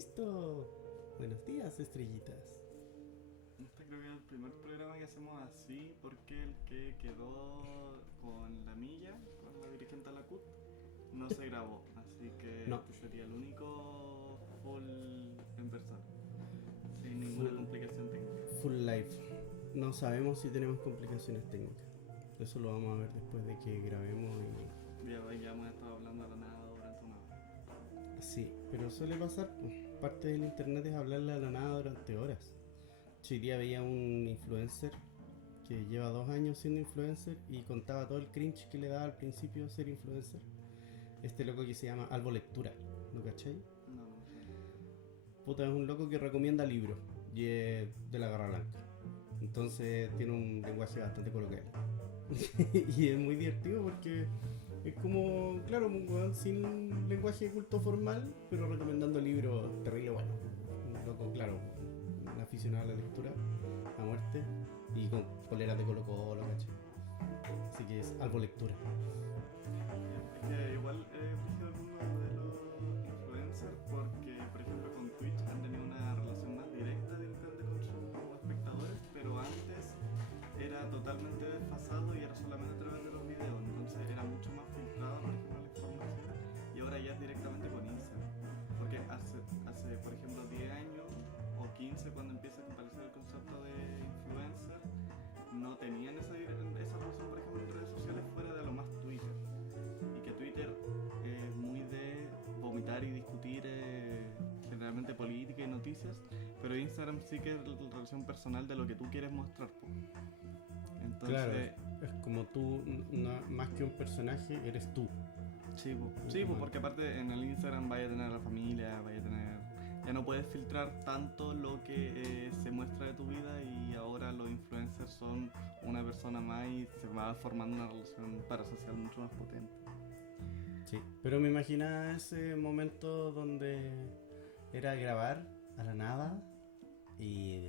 listo. Buenos días, estrellitas. Este creo que es el primer programa que hacemos así porque el que quedó con la milla, con la dirigente de la CUT, no se grabó. Así que No. este sería el único full en persona, sin ninguna complicación técnica. Full live. No sabemos si tenemos complicaciones técnicas. Eso lo vamos a ver después de que grabemos Ya hemos estado hablando a la nada durante una hora. Sí, pero suele pasar, pues. Parte del internet es hablarle a la nada durante horas. Hoy día veía un influencer que lleva 2 años siendo influencer y contaba todo el cringe que le daba al principio ser influencer. Este loco que se llama Albo Lectura, ¿lo cachai? No sé. Puta, es un loco que recomienda libros y es de la Garra Blanca. Entonces tiene un lenguaje bastante coloquial. Y es muy divertido porque es como, claro, un weón sin lenguaje de culto formal, pero recomendando libros terrible buenos. Un loco, claro, un aficionado a la lectura a muerte y con poleras de Colo Colo, ¿cachai? Así que es Albo Lectura. Es que igual brígido el mundo de los influencers porque, por ejemplo, con Twitch han tenido una relación más directa de con sus espectadores, pero antes era totalmente desfasado y era solamente a través de los videos, entonces era mucho más filtrado, por ejemplo, la información, y ahora ya es directamente con Instagram. Porque hace por ejemplo, 10 años o 15, cuando empieza a aparecer el concepto de influencer, no tenían esa relación, por ejemplo, en redes sociales fuera de lo más Twitter. Y que Twitter es muy de vomitar y discutir generalmente política y noticias, pero Instagram sí que es la relación personal de lo que tú quieres mostrar. Entonces, Claro, es como tú, más que un personaje, eres tú. sí, porque aparte en el Instagram vaya a tener a la familia, ya no puedes filtrar tanto lo que se muestra de tu vida, y ahora los influencers son una persona más y se va formando una relación parasocial mucho más potente. Sí, pero me imaginaba ese momento donde era grabar a la nada y...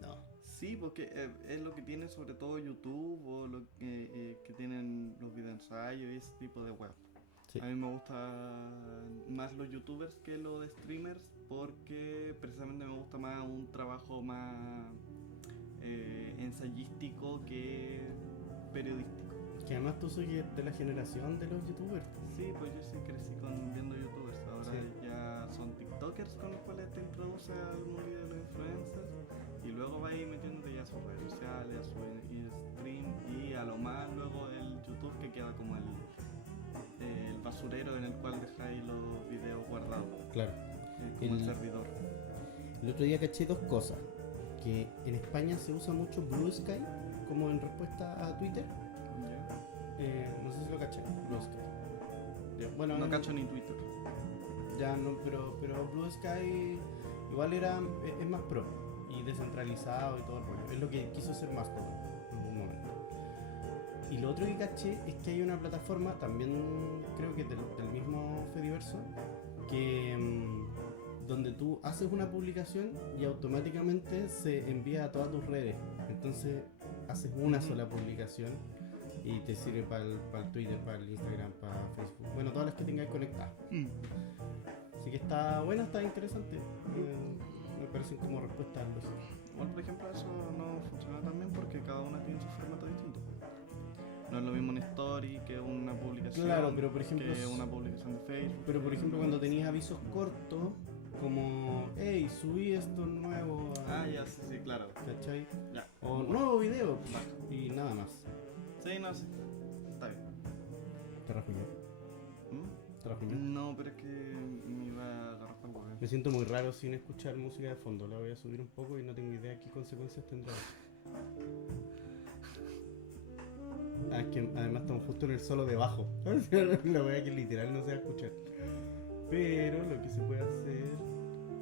no. Sí, porque es lo que tiene sobre todo YouTube o lo que tienen los videoensayos y ese tipo de web. Sí. A mí me gustan más los youtubers que los de streamers porque precisamente me gusta más un trabajo más ensayístico que periodístico. Que además tú soy de la generación de los youtubers. Sí, pues yo sí crecí viendo youtubers, ahora Sí. ya son tiktokers con los cuales te introduce al mundo de los influencers y luego va a ir metiéndote ya a sus redes sociales, a su stream y a lo más luego el YouTube, que queda como el basurero en el cual dejáis los videos guardados, Claro. como el servidor. El otro día caché 2 cosas. Que en España se usa mucho Blue Sky como en respuesta a Twitter. ¿Ya? No sé si lo caché. Blue Sky. Ya, bueno, No cacho ni Twitter. Ya no, pero Blue Sky igual es más pro y descentralizado y todo el rollo. Es lo que quiso hacer Mastodon en algún momento. Y lo otro que caché es que hay una plataforma, también creo que del mismo Fediverso, que donde tú haces una publicación y automáticamente se envía a todas tus redes. Entonces haces una sola publicación y te sirve para el Twitter, para el Instagram, para Facebook. Bueno, todas las que tengáis conectadas. Así que está bueno, está interesante. Me parecen como respuestas lógicas. Igual, por ejemplo, eso no funciona tan bien porque cada una tiene su formato distinto. No es lo mismo una story que una publicación, Claro, pero por ejemplo, que una publicación de Facebook. Pero por ejemplo, cuando tenías avisos cortos, como, hey, subí esto nuevo. Ya, sí, claro. ¿Cachai? Ya. O nuevo video. Vale. Y nada más. Sí, no, sí. Está bien. Te rajuñó. Te rajuñó. No, pero es que me iba a agarrar para el huevo. Me siento muy raro sin escuchar música de fondo. La voy a subir un poco y no tengo idea qué consecuencias tendrá. Es que además estamos justo en el solo de bajo. La wea que literal no se va a escuchar. Pero lo que se puede hacer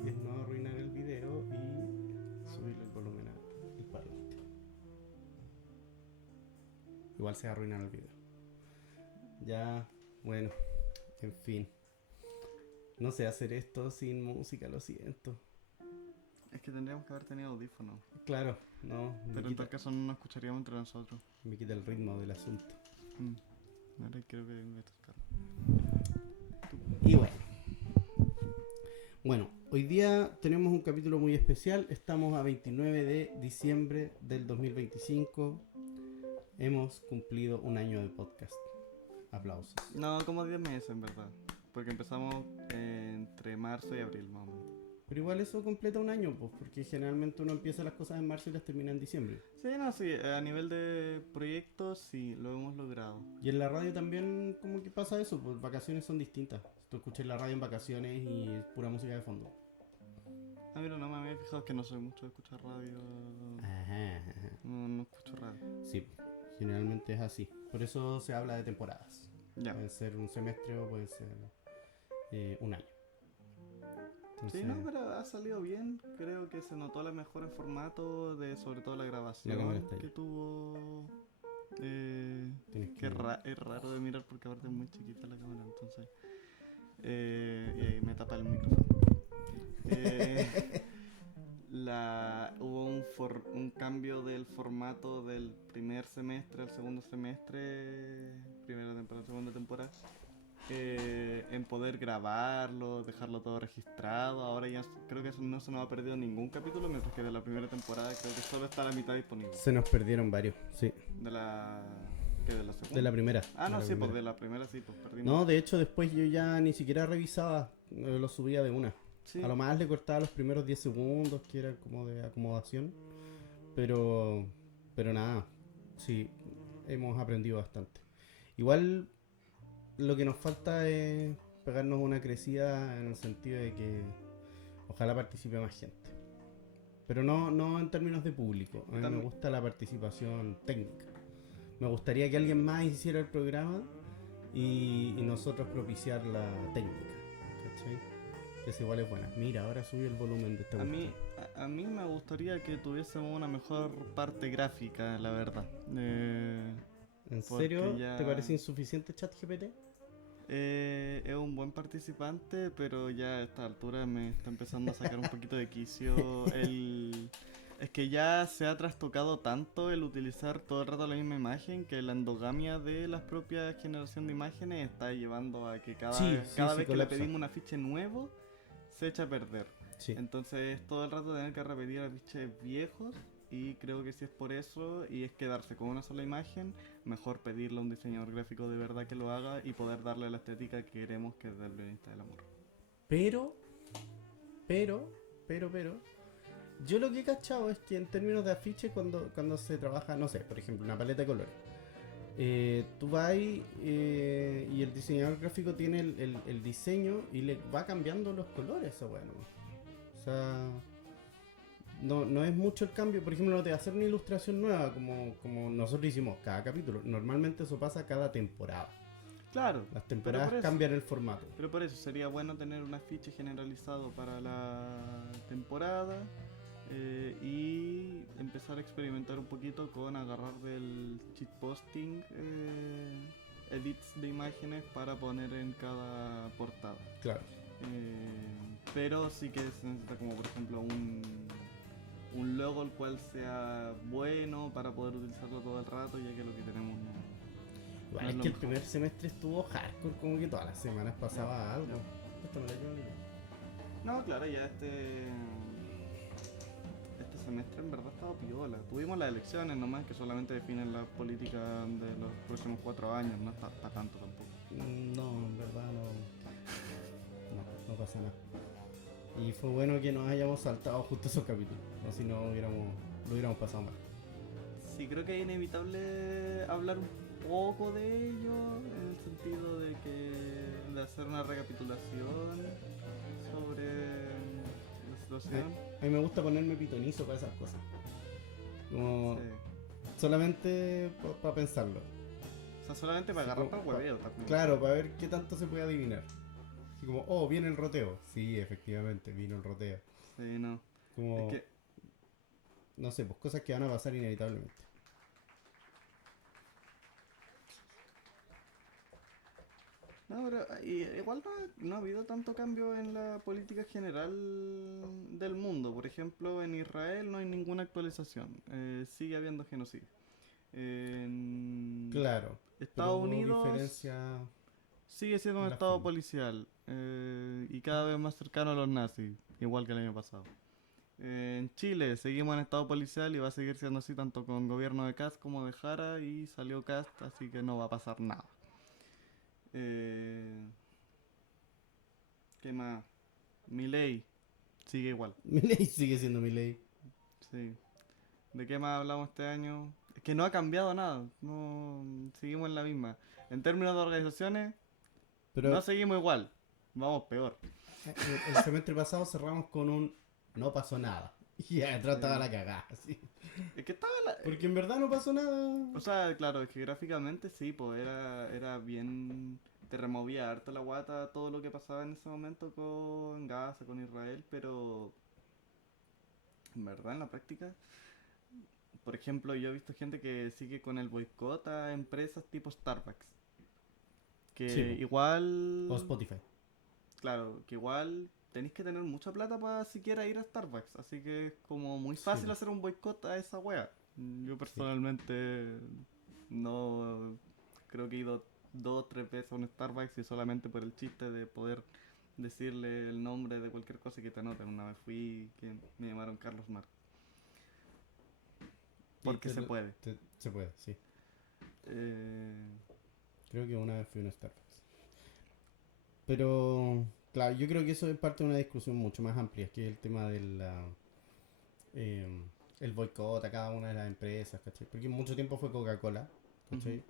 es no arruinar el video y subirle el volumen al parlante. Igual se va a arruinar el video. Ya, bueno, en fin. No sé hacer esto sin música, lo siento. Es que tendríamos que haber tenido audífonos. Claro, no. Pero en tal caso no nos escucharíamos entre nosotros. Me quita el ritmo del asunto. Ahora creo que voy a tratar. Y bueno. Bueno, hoy día tenemos un capítulo muy especial. Estamos a 29 de diciembre del 2025. Hemos cumplido un año de podcast. Aplausos. No, como 10 meses en verdad. Porque empezamos entre marzo y abril, más o menos. Pero igual eso completa un año, pues, porque generalmente uno empieza las cosas en marzo y las termina en diciembre. Sí, no, sí, a nivel de proyectos sí, lo hemos logrado. Y en la radio también como que pasa eso, pues vacaciones son distintas. Tú escuchas la radio en vacaciones y es pura música de fondo. Ah, mira, no me había fijado que no soy mucho de escuchar radio. Ajá. No escucho radio. Sí, generalmente es así. Por eso se habla de temporadas. Ya. Puede ser un semestre o puede ser un año. Entonces, Sí, no, pero ha salido bien. Creo que se notó la mejora en formato de sobre todo la grabación La cámara está ahí. que tuvo. tienes Que que... es raro de mirar porque aparte es muy chiquita la cámara, entonces. Y ahí me tapa el micrófono. Hubo un cambio del formato del primer semestre al segundo semestre, primera temporada, segunda temporada, en poder grabarlo, dejarlo todo registrado. Ahora ya creo que no se nos ha perdido ningún capítulo, mientras que de la primera temporada creo que solo está la mitad disponible. Se nos perdieron varios, sí. De la... ¿Qué? ¿De la segunda? De la primera. Ah, no, de la sí, primera. pues de la primera sí, pues perdimos. No, de hecho después yo ya ni siquiera revisaba, lo subía de una. Sí. A lo más le cortaba los primeros 10 segundos, que era como de acomodación. Pero nada, sí, hemos aprendido bastante. Igual lo que nos falta es pegarnos una crecida en el sentido de que ojalá participe más gente. Pero no en términos de público. A mí me gusta la participación técnica. Me gustaría que alguien más hiciera el programa y nosotros propiciar la técnica. ¿Cachai? Que es igual es buena. Mira, ahora sube el volumen de esta A cuestión. mí me gustaría que tuviésemos una mejor parte gráfica, la verdad. ¿En porque serio? ya- ¿Te parece insuficiente ChatGPT? Es un buen participante, pero ya a esta altura me está empezando a sacar un poquito de quicio. Es que ya se ha trastocado tanto el utilizar todo el rato la misma imagen que la endogamia de la propia generación de imágenes está llevando a que cada Sí, vez sí, que le colapsa. pedimos un afiche nuevo se echa a perder. Sí. Entonces todo el rato tener que repetir afiches viejos, y creo que si es por eso y es quedarse con una sola imagen, mejor pedirle a un diseñador gráfico de verdad que lo haga y poder darle la estética que queremos, que es del violinista del amor. Pero, yo lo que he cachado es que en términos de afiche, cuando se trabaja, no sé, por ejemplo, una paleta de colores, tú vas y el diseñador gráfico tiene el diseño y le va cambiando los colores, eso bueno. O sea, no es mucho el cambio. Por ejemplo, no te va a hacer una ilustración nueva como nosotros hicimos cada capítulo. Normalmente eso pasa cada temporada. Claro, Las temporadas por eso- cambian el formato. pero por eso sería bueno tener un afiche generalizado para la temporada, y empezar a experimentar un poquito con agarrar del shitposting edits de imágenes para poner en cada portada. Claro. Pero sí que se necesita como por ejemplo un logo el cual sea bueno para poder utilizarlo todo el rato, ya que lo que tenemos no. Igual No es es que lo el primer semestre estuvo hardcore, como que todas las semanas pasaba algo. Esto me lo llevo yo. No, claro, ya este semestre en verdad estaba piola. Tuvimos las elecciones nomás que solamente definen la política de los próximos 4 años, no está tanto tampoco. No, en verdad no pasa nada. Y fue bueno que nos hayamos saltado justo esos capítulos, o si no lo hubiéramos pasado mal. Sí, creo que es inevitable hablar un poco de ello, en el sentido de hacer una recapitulación sobre la situación. A mí me gusta ponerme pitonizo para esas cosas. Como Sí. solamente para pensarlo. O sea, solamente para Sí, agarrar como para el hueveo también. Claro, para ver qué tanto se puede adivinar. Así como, oh, viene el roteo. Sí, efectivamente, vino el roteo. Sí, no. Como, Es que no sé, pues cosas que van a pasar inevitablemente. no, pero igual no ha habido tanto cambio en la política general del mundo. Por ejemplo, en Israel no hay ninguna actualización. Sigue habiendo genocidio. En Claro. Estados pero hubo Unidos diferencia. sigue siendo un en la estado forma. policial. y cada vez más cercano a los nazis, igual que el año pasado. En Chile seguimos en estado policial y va a seguir siendo así tanto con gobierno de Kast como de Jara y salió Kast, así que no va a pasar nada. Eh, ¿Qué más? Milei sigue igual. Milei sigue siendo Milei. Sí. ¿De qué más hablamos este año? Es que no ha cambiado nada. No, seguimos en la misma. En términos de organizaciones, Pero no seguimos igual. Vamos peor. el semestre pasado cerramos con un no pasó nada. Y atrás estaba la cagada, así. Es que estaba la... Porque en verdad no pasó nada. O sea, claro, es que gráficamente sí, pues era bien... Te removía harto la guata todo lo que pasaba en ese momento con Gaza, con Israel, pero... En verdad, en la práctica... Por ejemplo, yo he visto gente que sigue con el boicot a empresas tipo Starbucks. Que Sí, po. igual... O Spotify. Claro, que igual tenéis que tener mucha plata para siquiera ir a Starbucks. Así que es como muy Sí, fácil po. hacer un boicot a esa wea. Yo Sí. personalmente no creo que he ido 2 o 3 veces a un Starbucks y solamente por el chiste de poder decirle el nombre de cualquier cosa que te anoten. Una vez fui que me llamaron Carlos Mar. Porque se puede. Se puede, sí. Eh, Creo que una vez fui a un Starbucks. Pero, claro, yo creo que eso es parte de una discusión mucho más amplia, que es el tema del eh, el boicot a cada una de las empresas, ¿cachai? Porque mucho tiempo fue Coca-Cola, ¿cachai? ujú.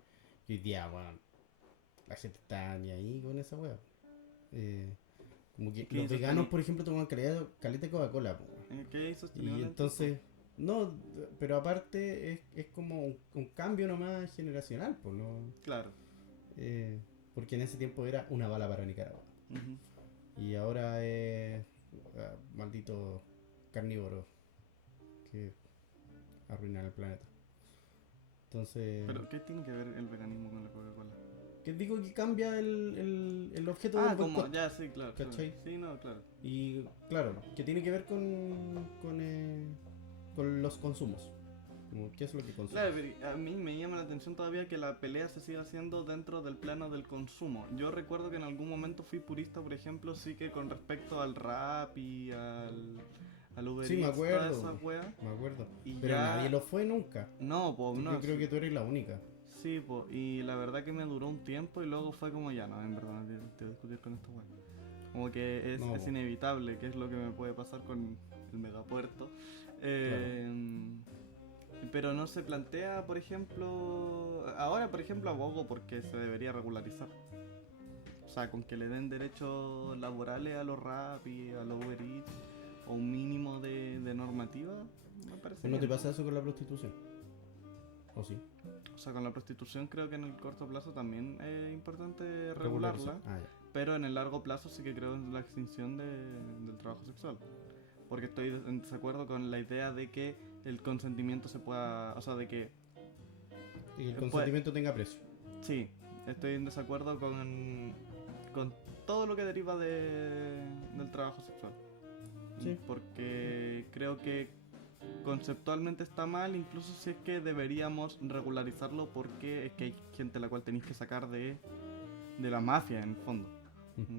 Y hoy día, bueno, la gente está ni ahí con esa wea. Eh, Como que ¿Qué los veganos, insosteni- por ejemplo, toman caleta de Coca-Cola, po, weón. ¿Qué es Y sostenible en el tiempo? entonces, no, pero aparte es como un cambio nomás generacional, pues, ¿no? Claro. Eh, Porque en ese tiempo era una bala para Nicaragua. Ujú. Y ahora es maldito carnívoro que arruinan el planeta. Entonces, Pero, ¿qué tiene que ver el veganismo con la Coca-Cola? que digo que cambia el objeto Ah, del como, boicot. ya, sí, claro, claro. ¿Cachai? Sí, no, claro. Y claro, que tiene que ver con los consumos. Como, ¿qué es lo que Claro, consumes? pero a mí me llama la atención todavía que la pelea se siga haciendo dentro del plano del consumo. Yo recuerdo que en algún momento fui purista, por ejemplo, sí que con respecto al rap y al Uber Sí, me Eats, toda acuerdo, esa wea. me acuerdo. Y Pero nadie ya... lo fue nunca. No, pues no, Yo creo sí, que tú eres la única. sí, pues, y la verdad que me duró un tiempo y luego fue como ya, no, en verdad, no quiero discutir con esta wea. Como que No, es po, inevitable, que es lo que me puede pasar con el megapuerto. claro. Eh, pero no se plantea, por ejemplo, ahora por ejemplo abogo porque se debería regularizar. O sea, con que le den derechos laborales a los rap y a los Uber Eats o un mínimo de normativa, me parece ¿No te bien. pasa eso con la prostitución? ¿O sí? O sea, con la prostitución creo que en el corto plazo también es importante Regularizar. regularla, Ah, ya. pero en el largo plazo sí que creo en la extinción del trabajo sexual. Porque estoy en desacuerdo con la idea de que el consentimiento se pueda... O sea, de que... Y que el puede, consentimiento tenga precio. sí, estoy en desacuerdo con todo lo que deriva del trabajo sexual. Sí. Porque creo que conceptualmente está mal, incluso si es que deberíamos regularizarlo porque es que hay gente a la cual tenéis que sacar de la mafia en el fondo.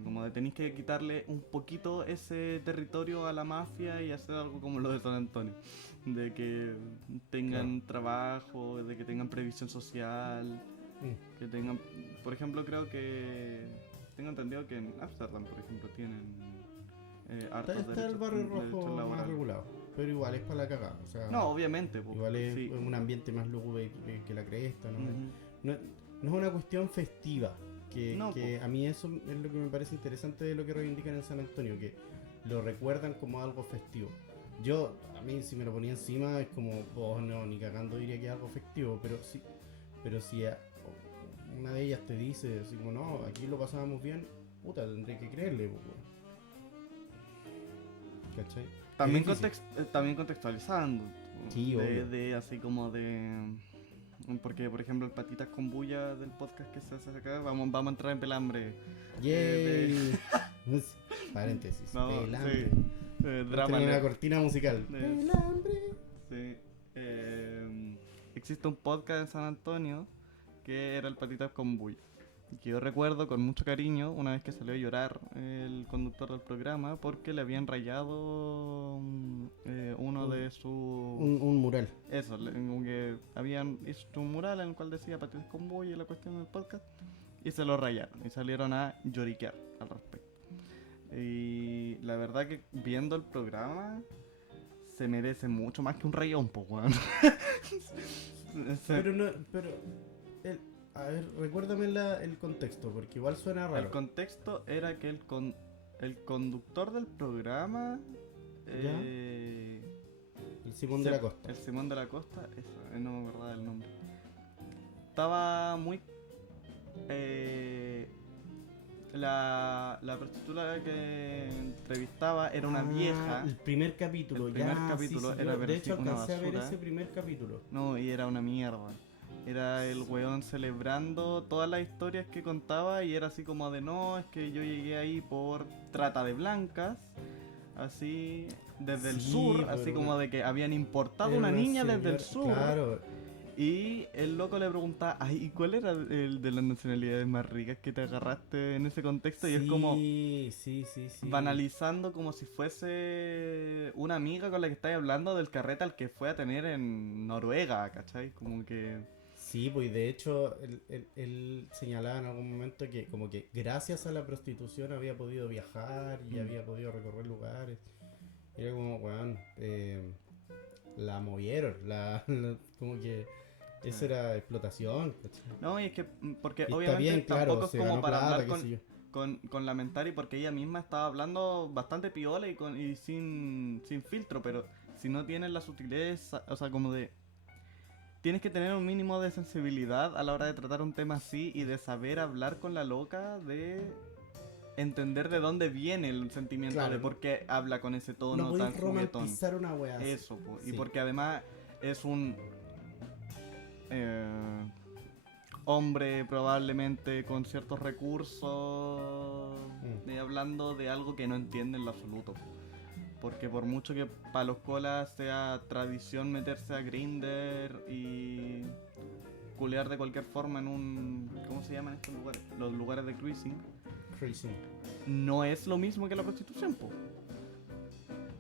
Como de tenéis que quitarle un poquito ese territorio a la mafia y hacer algo como lo de San Antonio. De que tengan trabajo, de que tengan previsión social, Mm. que tengan... Por ejemplo, creo que... Tengo entendido que en Amsterdam, por ejemplo, tienen hartos Está el derechos, barrio derechos rojo más laborales. regulado. Pero igual es para la cagada. O sea, No, obviamente, po, igual es sí. un ambiente más lúgubre que la cresta, ¿no? Ujú. No, no es una cuestión festiva. No, Que a mí eso es lo que me parece interesante de lo que reivindican en San Antonio, que lo recuerdan como algo festivo. Yo, a mí si me lo ponía encima es como, oh no, ni cagando diría que es algo festivo, pero si una de ellas te dice así como, no, aquí lo pasábamos bien, puta, tendré que creerle, po, weón. ¿Cachai? También, Es difícil. también contextualizando. Sí, obvio. De así como de... Porque, por ejemplo, el Patitas con Bulla del podcast que se hace acá, vamos a entrar en pelambre. ¡Yay! Paréntesis. No, Pelambre. sí. Vamos a Drama tener una alert. cortina musical. Pelambre. Sí. Existe un podcast en San Antonio que era el Patitas con Bulla. que yo recuerdo con mucho cariño una vez que salió a llorar el conductor del programa porque le habían rayado uno de sus... Un mural. Eso, como que habían hecho un mural en el cual decía Patentes con Boy y la cuestión del podcast y se lo rayaron y salieron a lloriquear al respecto. Y la verdad que viendo el programa se merece mucho más que un rayón, pues, weón. Pero no, pero a ver, recuérdame el contexto, porque igual suena raro. El contexto era que el conductor del programa... ¿Ya? El Simón de la Costa. El Simón de la Costa, eso, no me acordaba el nombre. Estaba muy... la prostituta que entrevistaba era una vieja. El primer capítulo, El primer ya. capítulo sí, era yo, de hecho una alcancé a ver basura. ese primer capítulo. No, y era una mierda. Era el weón celebrando todas las historias que contaba y era así como de no, es que yo llegué ahí por trata de blancas, así desde el Sí, sur, así pero como de que habían importado Era una niña desde señora- el sur. Claro, Y el loco le preguntaba, ay, ¿y cuál era el de las nacionalidades más ricas que te agarraste en ese contexto? Y es como sí. banalizando como si fuese una amiga con la que estáis hablando del carrete al que fue a tener en Noruega, ¿cachai? Como que... Sí, pues de hecho él señalaba en algún momento que como que gracias a la prostitución había podido viajar y había podido recorrer lugares. Era como, weón, la movieron, como que eso era explotación, ¿cachai? No, y es que, porque Y está obviamente bien, claro, tampoco es se como ganó para plata, hablar qué sé yo. con la Mentari, porque ella misma estaba hablando bastante piola y sin filtro, pero si no tienes la sutileza, o sea, como de... Tienes que tener un mínimo de sensibilidad a la hora de tratar un tema así y de saber hablar con la loca, de entender de dónde viene el sentimiento, Claro, de por qué habla con ese tono No tan podéis juguetón. romantizar una weá así. Eso, po. Y Sí. porque además es un eh, hombre probablemente con ciertos recursos hablando de algo que no entiende en lo absoluto. Porque por mucho que para los colas sea tradición meterse a Grindr y culear de cualquier forma en un... ¿Cómo se llaman estos lugares? Los lugares de cruising. Crazy. No es lo mismo que la prostitución, po.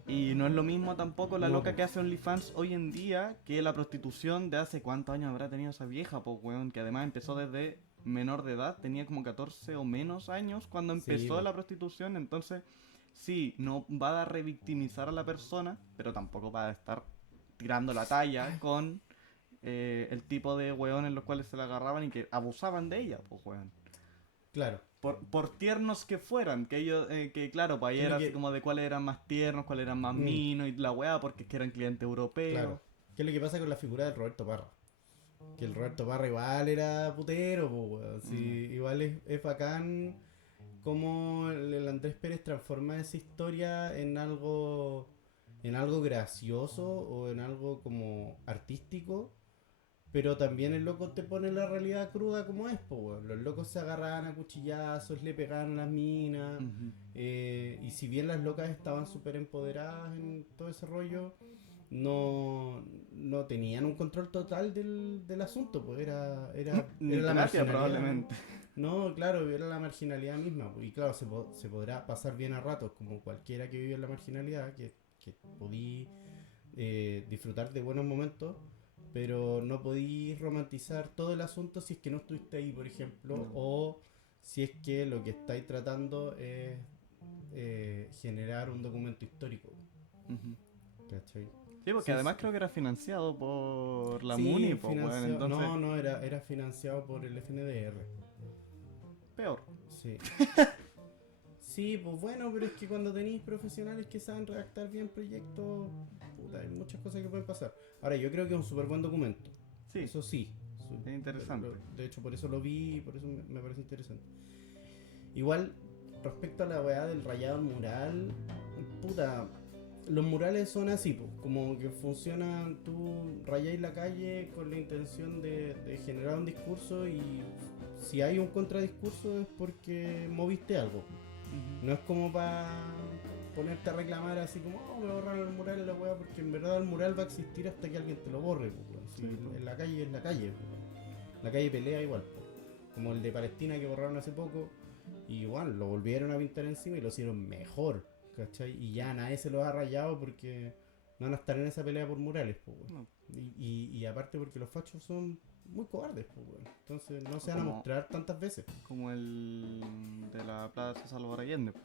Y no es lo mismo tampoco la No, loca po. que hace OnlyFans hoy en día que la prostitución de hace cuántos años habrá tenido esa vieja, po, weón. Que además empezó desde menor de edad, tenía como 14 o menos años cuando Sí, empezó po. la prostitución. Entonces, sí, no va a revictimizar a la persona, pero tampoco va a estar tirando la talla con el tipo de weones los cuales se la agarraban y que abusaban de ella, pues weón. Claro. Por tiernos que fueran, que ellos, que claro, pues ahí Tiene era que- así como de cuáles eran más tiernos, cuáles eran más minos y la weá, porque es que eran clientes europeos. Claro. ¿Qué es lo que pasa con la figura de Roberto Parra? Que el Roberto Parra igual era putero, po, weón. Sí, igual es bacán como el Andrés Pérez transforma esa historia en algo gracioso o en algo como artístico, pero también el loco te pone la realidad cruda como es, po, weón. Los locos se agarraban a cuchillazos, le pegaban a las minas, Ujú. y si bien las locas estaban súper empoderadas en todo ese rollo, no tenían un control total del asunto, pues Ni era la terapia marginalidad. probablemente. No, claro, era la marginalidad misma, pues, y claro, se podrá pasar bien a ratos, como cualquiera que vive en la marginalidad, que podí disfrutar de buenos momentos, pero no podí romantizar todo el asunto si es que no estuviste ahí, por ejemplo, No. o si es que lo que estáis tratando es generar un documento histórico, Ujú. ¿cachai? Sí, porque Sí, además sí. creo que era financiado por la Sí, MUNI, pues weón, financiado- entonces no, era financiado por el FNDR. peor. Sí. Sí, pues bueno, pero es que cuando tenéis profesionales que saben redactar bien proyectos, puta, hay muchas cosas que pueden pasar. Ahora, yo creo que es un súper buen documento. Sí, Eso sí. es interesante. De hecho, por eso lo vi y por eso me parece interesante. Igual, respecto a la weá del rayado mural, puta, los murales son así, pues, como que funcionan, tú rayáis la calle con la intención de generar un discurso y si hay un contradiscurso es porque moviste algo. Ujú. No es como para ponerte a reclamar así como, oh, me borraron el mural en la weá, porque en verdad el mural va a existir hasta que alguien te lo borre, pues, weón. Si Sí, pues. en la calle es la calle, pues. La calle pelea igual, pues. como el de Palestina que borraron hace poco, y igual lo volvieron a pintar encima y lo hicieron mejor, ¿cachai? Y ya nadie se lo ha rayado porque no van a estar en esa pelea por murales, pues, weón. No. Y aparte porque los fachos son muy cobardes, pues, weón. Entonces no se van a Como- mostrar tantas veces. Como el de la Plaza Salvador Allende. Po.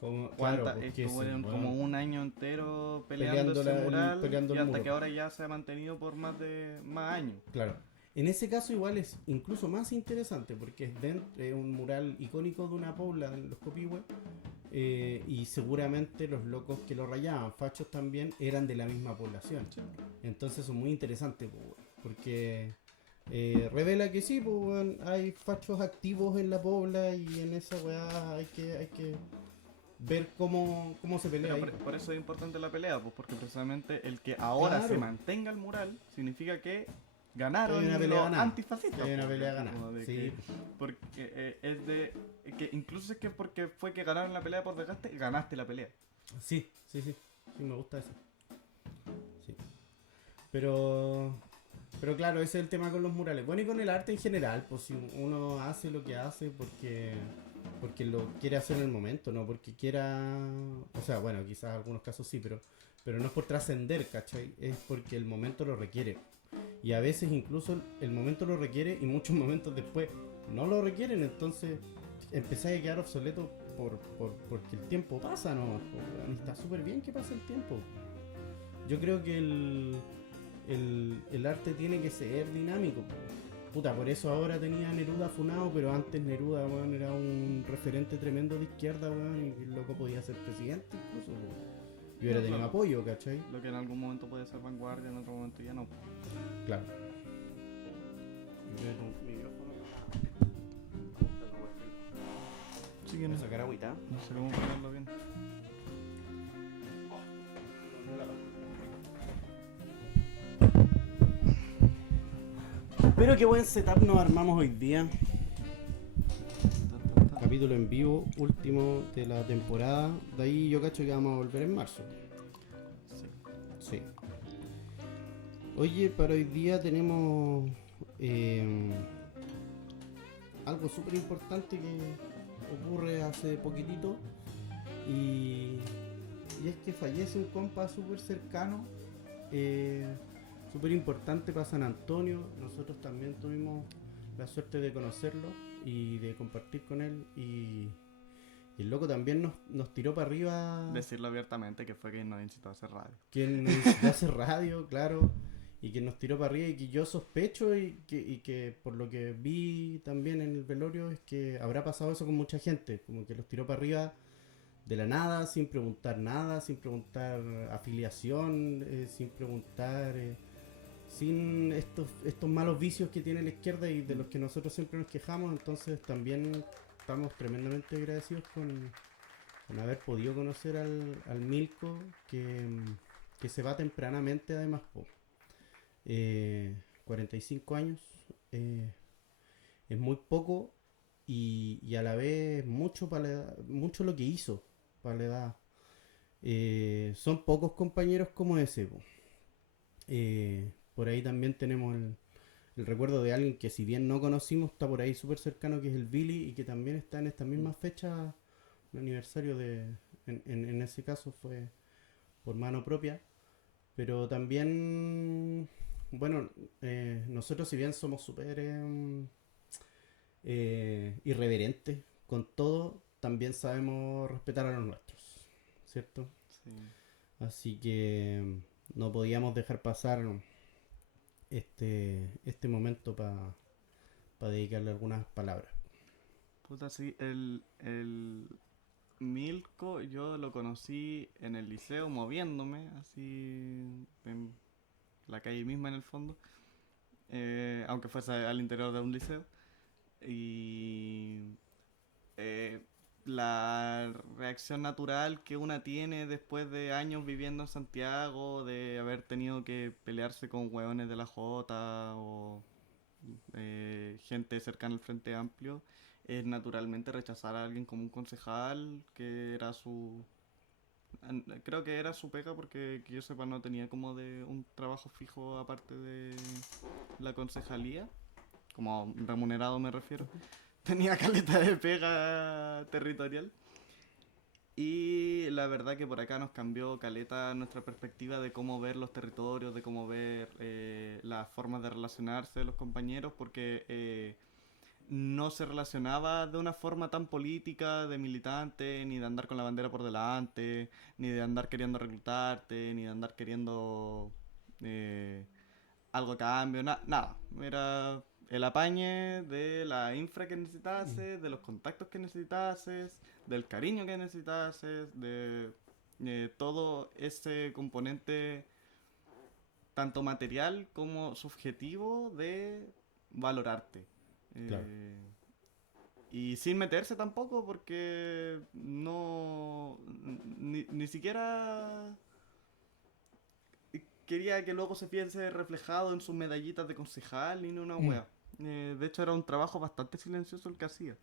Como, claro, porque Estuvieron sí, como weón, un año entero peleando peleando ese mural peleando y el hasta muro. que ahora ya se ha mantenido por más años. Claro. En ese caso igual es incluso más interesante porque es un mural icónico de una pobla en los Copihue, y seguramente los locos que lo rayaban, fachos también, eran de la misma población. Entonces son muy interesantes, po, weón, porque revela que sí, pues, weón, hay fachos activos en la pobla y en esa weá hay que ver cómo se pelea Pero ahí. por eso es importante la pelea, pues porque precisamente el que ahora Claro. se mantenga el mural significa que Que ganaron hay una pelea los ganada. antifascistas. Que hay una pues, pelea como ganada. de Sí, que- porque es de que incluso es que porque fue que ganaron la pelea por desgaste, ganaste la pelea. sí, sí, me gusta eso. Sí. Pero claro, ese es el tema con los murales. Bueno, y con el arte en general, pues si uno hace lo que hace porque lo quiere hacer en el momento, no porque quiera, o sea, bueno, quizás en algunos casos sí, pero no es por trascender, ¿cachai? Es porque el momento lo requiere. Y a veces incluso el momento lo requiere y muchos momentos después no lo requieren, entonces empezáis a quedar obsoleto porque el tiempo pasa, ¿no? Y está súper bien que pase el tiempo. Yo creo que el arte tiene que ser dinámico. Puta, por eso ahora tenía Neruda funado, pero antes Neruda, weón, era un referente tremendo de izquierda, weón, y el loco podía ser presidente incluso, weón. Y hubiera tenido Claro. apoyo, ¿cachai? Lo que en algún momento puede ser vanguardia, en otro momento ya no. Claro. Sí que Voy no a sacar agüita. no sé cómo ponerlo bien. Pero qué buen setup nos armamos hoy día. Capítulo en vivo, último de la temporada. De ahí yo cacho que vamos a volver en marzo. Sí. Sí. Oye, para hoy día tenemos algo súper importante que ocurre hace poquitito. Y es que fallece un compa súper cercano, súper importante para San Antonio. Nosotros también tuvimos la suerte de conocerlo y de compartir con él. Y el loco también nos tiró para arriba. Decirlo abiertamente que fue que nos incitó a hacer radio. Quien nos incitó a hacer radio, claro, y que nos tiró para arriba y que yo sospecho y que por lo que vi también en el velorio es que habrá pasado eso con mucha gente, como que los tiró para arriba de la nada, sin preguntar nada, sin preguntar afiliación, sin preguntar, sin estos malos vicios que tiene la izquierda y de los que nosotros siempre nos quejamos. Entonces también estamos tremendamente agradecidos con haber podido conocer al Milko, que se va tempranamente además, 45 años, es muy poco y a la vez mucho para la edad, mucho lo que hizo para la edad. Son pocos compañeros como ese, po. Por ahí también tenemos el recuerdo de alguien que si bien no conocimos, está por ahí súper cercano, que es el Billy, y que también está en esta misma fecha, un aniversario en ese caso fue por mano propia. Pero también, bueno, nosotros si bien somos súper irreverentes con todo, también sabemos respetar a los nuestros, ¿cierto? Sí. Así que no podíamos dejar pasar este momento para dedicarle algunas palabras. Puta, sí, el Milko yo lo conocí en el liceo moviéndome, así en la calle misma en el fondo, aunque fuese al interior de un liceo. Y la reacción natural que una tiene después de años viviendo en Santiago, de haber tenido que pelearse con hueones de la Jota o gente cercana al Frente Amplio, es naturalmente rechazar a alguien como un concejal que era creo que era su pega porque que yo sepa no tenía como de un trabajo fijo aparte de la concejalía. como remunerado me refiero, tenía caleta de pega territorial. Y la verdad que por acá nos cambió caleta nuestra perspectiva de cómo ver los territorios, de cómo ver las formas de relacionarse de los compañeros, porque no se relacionaba de una forma tan política, de militante, ni de andar con la bandera por delante, ni de andar queriendo reclutarte, ni de andar queriendo eh, algo a cambio, nada. Era el apañe de la infra que necesitases, de los contactos que necesitases, del cariño que necesitases, de todo ese componente tanto material como subjetivo de valorarte. Claro. Y sin meterse tampoco porque no ni siquiera quería que luego se viese reflejado en sus medallitas de concejal ni en una wea. De hecho era un trabajo bastante silencioso el que hacía.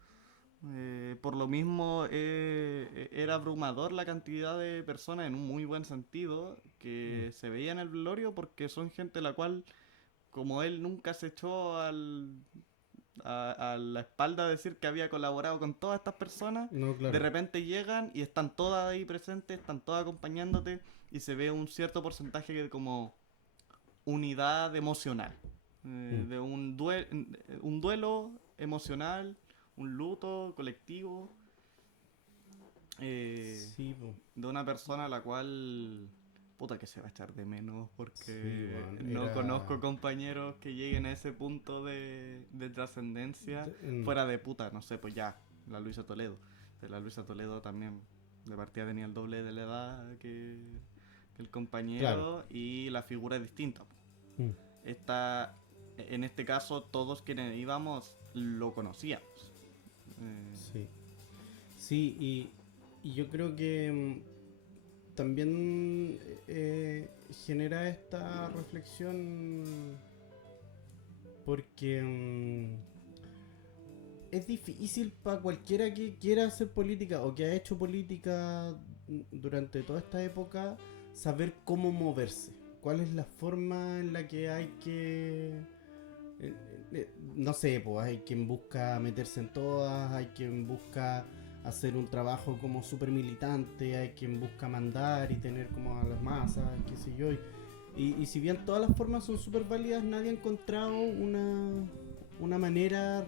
Por lo mismo era abrumador la cantidad de personas en un muy buen sentido que se veía en el velorio porque son gente la cual, como él nunca se echó a la espalda a decir que había colaborado con todas estas personas, No, claro. de repente llegan y están todas ahí presentes, están todas acompañándote y se ve un cierto porcentaje de como unidad emocional, de un duelo emocional, un luto colectivo, Sí, po. de una persona a la cual puta que se va a echar de menos porque Sí, weón, no era- conozco compañeros que lleguen a ese punto de trascendencia en- fuera de puta, no sé, pues ya, la Luisa Toledo. De la Luisa Toledo también de partida tenía el doble de la edad que el compañero Claro. y la figura es distinta. Mm. En este caso todos quienes íbamos lo conocíamos. Sí. Sí, y yo creo que también genera esta reflexión porque es difícil para cualquiera que quiera hacer política o que ha hecho política durante toda esta época saber cómo moverse, cuál es la forma en la que hay que no sé, pues hay quien busca meterse en todas, hay quien busca hacer un trabajo como súper militante, hay quien busca mandar y tener como a las masas, qué sé yo. Y si bien todas las formas son súper válidas, nadie ha encontrado una manera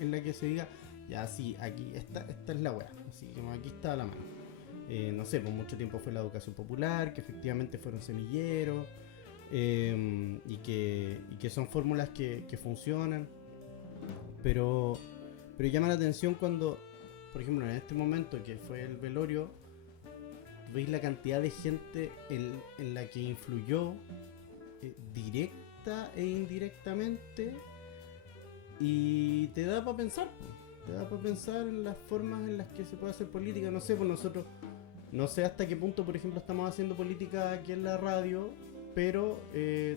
en la que se diga, ya sí, aquí, esta es la weá, así como aquí está a la mano. No sé, por mucho tiempo fue la educación popular, que efectivamente fueron semilleros. Y que son fórmulas que funcionan, pero llama la atención cuando, por ejemplo, en este momento que fue el velorio, veis la cantidad de gente en la que influyó directa e indirectamente, y te da para pensar, te da para pensar en las formas en las que se puede hacer política. No sé, pues nosotros, no sé hasta qué punto, por ejemplo, estamos haciendo política aquí en la radio, pero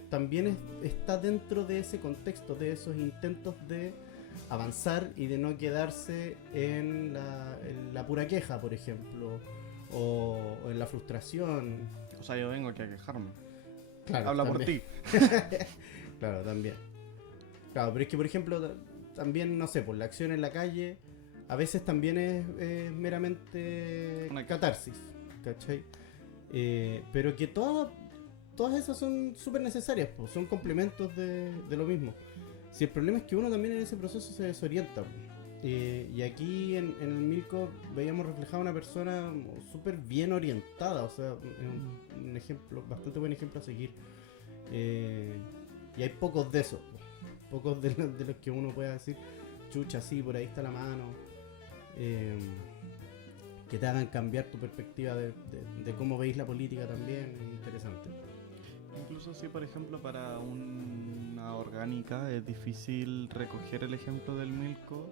también está dentro de ese contexto, de esos intentos de avanzar y de no quedarse en la pura queja, por ejemplo, o en la frustración. O sea, yo vengo aquí a quejarme. Claro, Habla también. por ti. Claro, también. Claro, pero es que, por ejemplo, también, no sé, por la acción en la calle, a veces también es meramente Una catarsis, ¿cachai? Pero que todas esas son súper necesarias, pues, son complementos de lo mismo. Si el problema es que uno también en ese proceso se desorienta, pues. Y aquí en el Milko veíamos reflejada una persona súper bien orientada, o sea, un ejemplo, bastante buen ejemplo a seguir. Y hay pocos de esos, pues. Pocos de los que uno pueda decir, chucha, sí, por ahí está la mano. Que te hagan cambiar tu perspectiva de cómo veis la política también, es interesante. Incluso si, por ejemplo, para una orgánica es difícil recoger el ejemplo del Milko.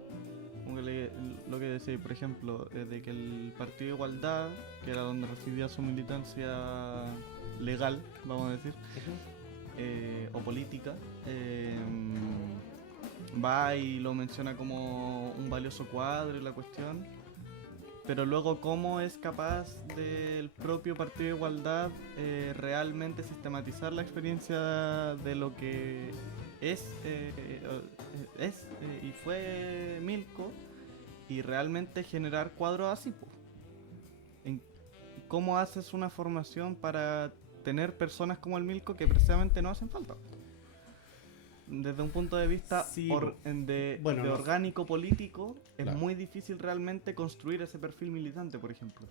Como que lo que decía, por ejemplo, de que el Partido de Igualdad, que era donde recibía su militancia legal, vamos a decir, o política, va y lo menciona como un valioso cuadro y la cuestión. Pero luego, ¿cómo es capaz del propio Partido de Igualdad realmente sistematizar la experiencia de lo que y fue Milko y realmente generar cuadros así, po? En- ¿Cómo haces una formación para tener personas como el Milko que precisamente no hacen falta? Desde un punto de vista Sí, bueno, de orgánico político, es claro. muy difícil realmente construir ese perfil militante, por ejemplo.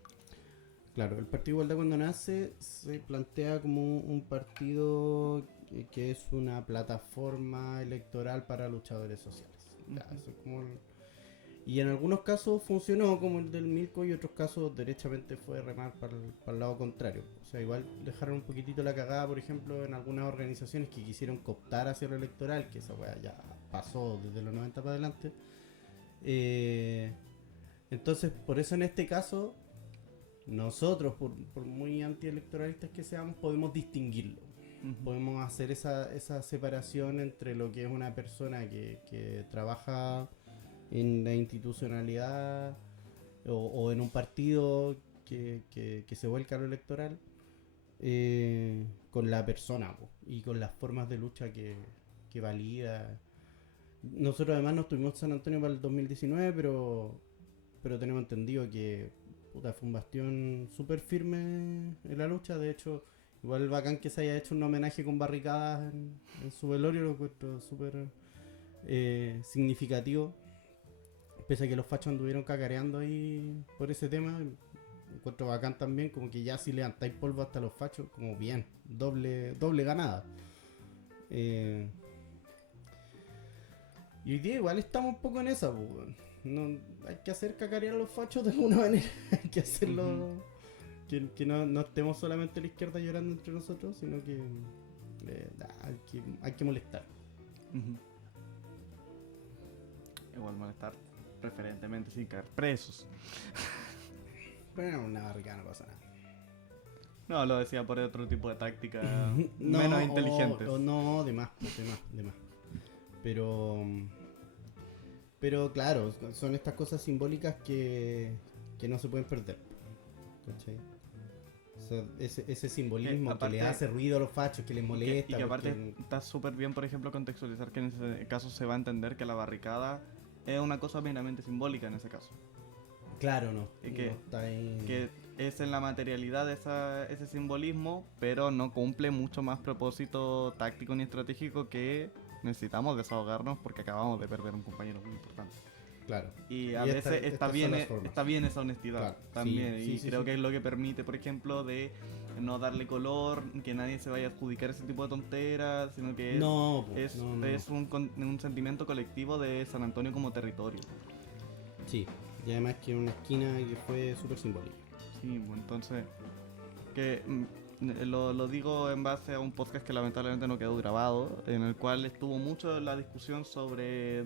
Claro, el Partido Igualdad cuando nace se plantea como un partido que es una plataforma electoral para luchadores sociales. Ya, eso es como y en algunos casos funcionó, como el del Milko, y otros casos derechamente fue remar para el lado contrario. O sea, igual dejaron un poquitito la cagada, por ejemplo, en algunas organizaciones que quisieron cooptar hacia lo electoral, que esa weá ya pasó desde los 90 para adelante. Eh, entonces, por eso en este caso, nosotros, por muy antielectoralistas que seamos, podemos distinguirlo. Podemos hacer esa separación entre lo que es una persona que trabaja en la institucionalidad o en un partido que se vuelca a lo electoral con la persona y con las formas de lucha que valida. Nosotros además no estuvimos en San Antonio para el 2019, pero tenemos entendido que puta, fue un bastión súper firme en la lucha. De hecho, igual bacán que se haya hecho un homenaje con barricadas en su velorio, lo encuentro súper significativo. Pese a que los fachos anduvieron cacareando ahí por ese tema, encuentro bacán también, como que ya si levantáis polvo hasta los fachos, como bien, doble ganada. Y hoy día igual estamos un poco en esa, pues, weón. No, hay que hacer cacarear a los fachos de alguna manera, hay que hacerlo, que no estemos solamente a la izquierda llorando entre nosotros, sino que hay que molestar. Igual molestar preferentemente sin caer presos. Pero una barricada no pasa nada. No, lo decía por otro tipo de táctica No, menos inteligentes. no, de más. Pero claro, son estas cosas simbólicas que no se pueden perder. ¿Cachai? O sea, ese simbolismo que aparte, le hace ruido a los fachos, que les molesta. Y que aparte porque... está súper bien, por ejemplo, contextualizar que en ese caso se va a entender que la barricada es una cosa meramente simbólica en ese caso. Claro, no Que está ahí. Que es en la materialidad de ese simbolismo, pero no cumple mucho más propósito táctico ni estratégico que necesitamos desahogarnos porque acabamos de perder un compañero muy importante. Claro. Y a veces está bien esa honestidad, claro, también. sí, Y creo que es lo que permite, por ejemplo, de no darle color, que nadie se vaya a adjudicar ese tipo de tonteras, sino que es un sentimiento colectivo de San Antonio como territorio. Sí, y además que una esquina que fue súper simbólica. Sí, bueno, entonces, que lo digo en base a un podcast que lamentablemente no quedó grabado, en el cual estuvo mucho la discusión sobre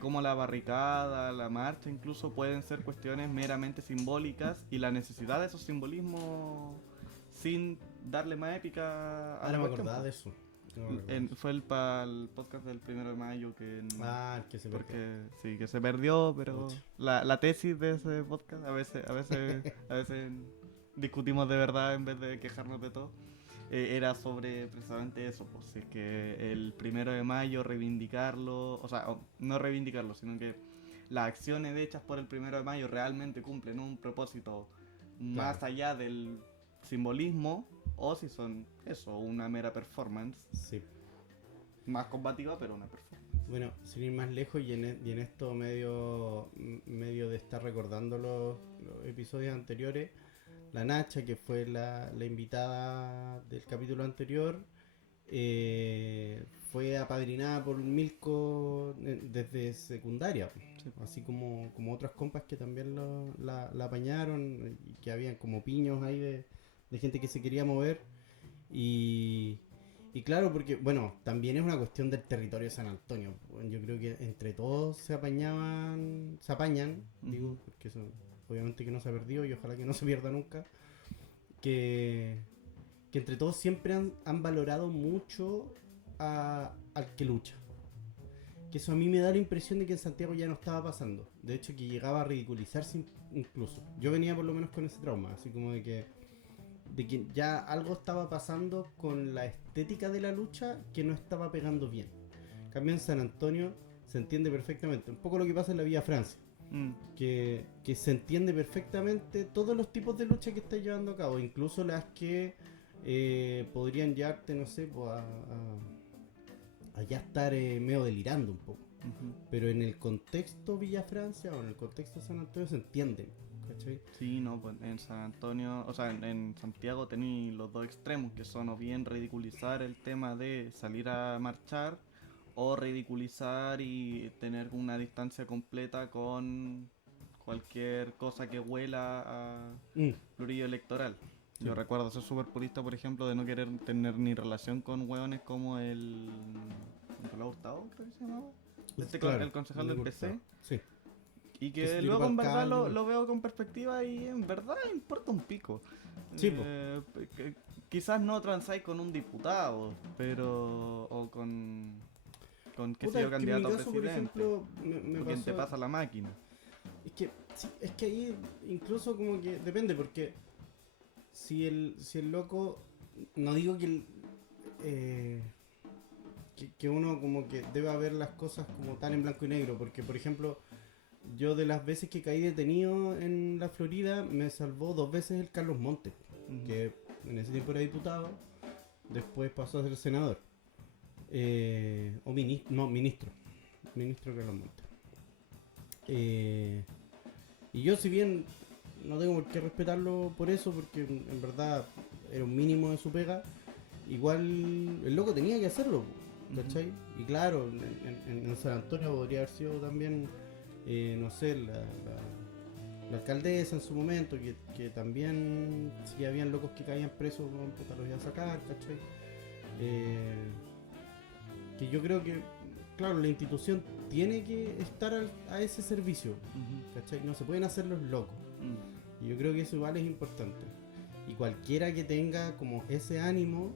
cómo la barricada, la marcha incluso pueden ser cuestiones meramente simbólicas y la necesidad de esos simbolismos sin darle más épica a Ahora la me cuestión. acordaba de eso. Fue el podcast del 1 de mayo que que se perdió. Sí, que se perdió, pero la tesis de ese podcast a veces discutimos de verdad en vez de quejarnos de todo. Era sobre precisamente eso, pues es que el 1 de mayo reivindicarlo, o sea, no reivindicarlo, sino que las acciones hechas por el 1 de mayo realmente cumplen un propósito más allá del simbolismo, o si son eso, una mera performance. Sí. Más combativa, pero una performance. Bueno, sin ir más lejos y en esto medio de estar recordando los episodios anteriores, la Nacha, que fue la invitada del capítulo anterior, fue apadrinada por Milko desde secundaria, sí. Así como otras compas que también la apañaron y que habían como piños ahí de gente que se quería mover y claro, porque bueno, también es una cuestión del territorio de San Antonio. Yo creo que entre todos se apañan, digo, porque eso obviamente que no se ha perdido y ojalá que no se pierda nunca. Que entre todos siempre han valorado mucho al que lucha. que eso a mí me da la impresión de que en Santiago ya no estaba pasando. De hecho, que llegaba a ridiculizarse incluso. Yo venía por lo menos con ese trauma, así como de que ya algo estaba pasando con la estética de la lucha que no estaba pegando bien. En cambio en San Antonio se entiende perfectamente. Un poco lo que pasa en la Villa Francia. Que se entiende perfectamente todos los tipos de lucha que está llevando a cabo, incluso las que podrían llevarte, no sé, pues a ya estar medio delirando un poco. Pero en el contexto Villa Francia o en el contexto San Antonio se entienden, ¿cachai? Sí, no, pues en San Antonio, o sea, en Santiago tenéis los dos extremos, que son o bien ridiculizar el tema de salir a marchar, o ridiculizar y tener una distancia completa con cualquier cosa que huela a fluido electoral. Sí. Yo recuerdo ser súper purista, por ejemplo, de no querer tener ni relación con hueones como el Nicolás Hurtado, creo que se llamaba. Claro, El concejal del PC. Sí. Y Que se que tiró luego en pa'l verdad caldo. lo veo con perspectiva y en verdad importa un pico. Sí, po. Quizás no transáis con un diputado, pero... o con qué Puta, sé yo, es que en mi candidato a caso, por presidente. ejemplo, me O quien te pasó. pasa la máquina. Es que, sí, es que ahí incluso como que depende, porque si el loco, no digo que uno como que deba ver las cosas como tan en blanco y negro, porque por ejemplo, yo de las veces que caí detenido en la Florida, me salvó 2 veces el Carlos Montes, que en ese tiempo era diputado, después pasó a ser senador, o ministro Carlos Montes. Y yo, si bien no tengo por qué respetarlo por eso, porque en verdad era un mínimo de su pega, igual el loco tenía que hacerlo, ¿cachai? Y claro, en San Antonio podría haber sido también, no sé, la alcaldesa en su momento, que también, si habían locos que caían presos, bueno, puta, los iba a sacar, ¿cachai? Que yo creo que, claro, la institución tiene que estar a ese servicio, ¿cachai? No se pueden hacer los locos. Y yo creo que eso igual es importante. Y cualquiera que tenga como ese ánimo,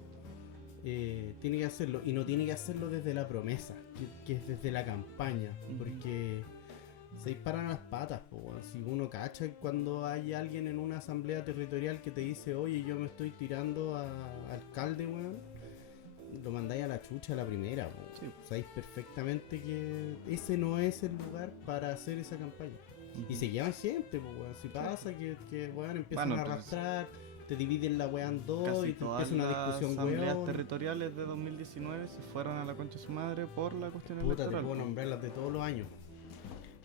tiene que hacerlo. Y no tiene que hacerlo desde la promesa, que es desde la campaña. Porque se disparan las patas, po, weón. Si uno cacha cuando hay alguien en una asamblea territorial que te dice, oye, yo me estoy tirando a alcalde, weón, lo mandáis a la chucha a la primera, po. Sí. Sabéis perfectamente que ese no es el lugar para hacer esa campaña. Y se llevan gente, pues, weón. Si pasa que weón, empiezan Bueno, a arrastrar, te dividen la weá en dos Casi y te todas empieza una las discusión, asambleas weón. territoriales de 2019 se fueron a la concha de su madre por la cuestión Puta, te electoral. puedo nombrar las de todos los años.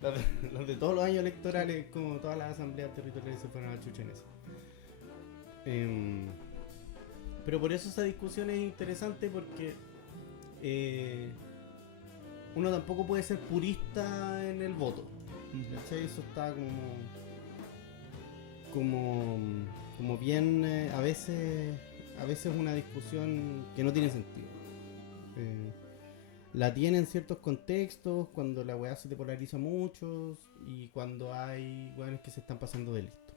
Las de todos los años electorales, como todas las asambleas territoriales se fueron a la chucha en eso. Pero por eso esa discusión es interesante porque uno tampoco puede ser purista en el voto. ¿Cachai? Eso está como bien a veces una discusión que no tiene sentido. La tiene en ciertos contextos, cuando la weá se te polariza mucho y cuando hay weones que se están pasando de listo.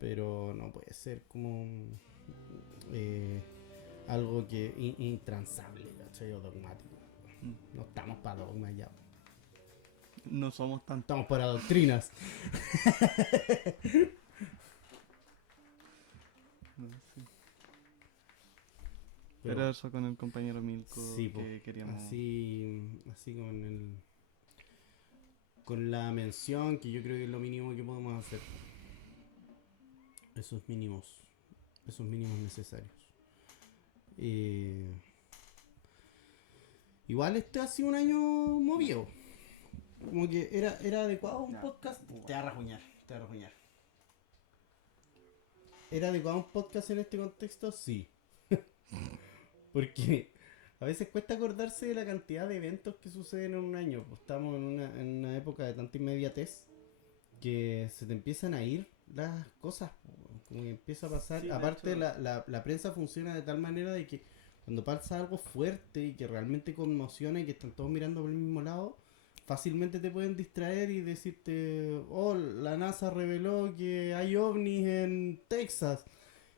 Pero no puede ser como algo que intransable, ¿cachai? O dogmático. No estamos para dogmas ya. No somos tan... Estamos para doctrinas. No, sí. Pero eso con el compañero Milko sí, que queríamos... así con la mención, que yo creo que es lo mínimo que podemos hacer. Esos mínimos necesarios. Igual este ha sido un año movido. Como que era adecuado un podcast. Te va a rajuñar. ¿Era adecuado un podcast en este contexto? Sí. Porque a veces cuesta acordarse de la cantidad de eventos que suceden en un año. Pues estamos en una época de tanta inmediatez que se te empiezan a ir las cosas. Como que empieza a pasar. Sí, aparte, hecho, la prensa funciona de tal manera de que cuando pasa algo fuerte y que realmente conmociona y que están todos mirando por el mismo lado, fácilmente te pueden distraer y decirte, oh, la NASA reveló que hay ovnis en Texas.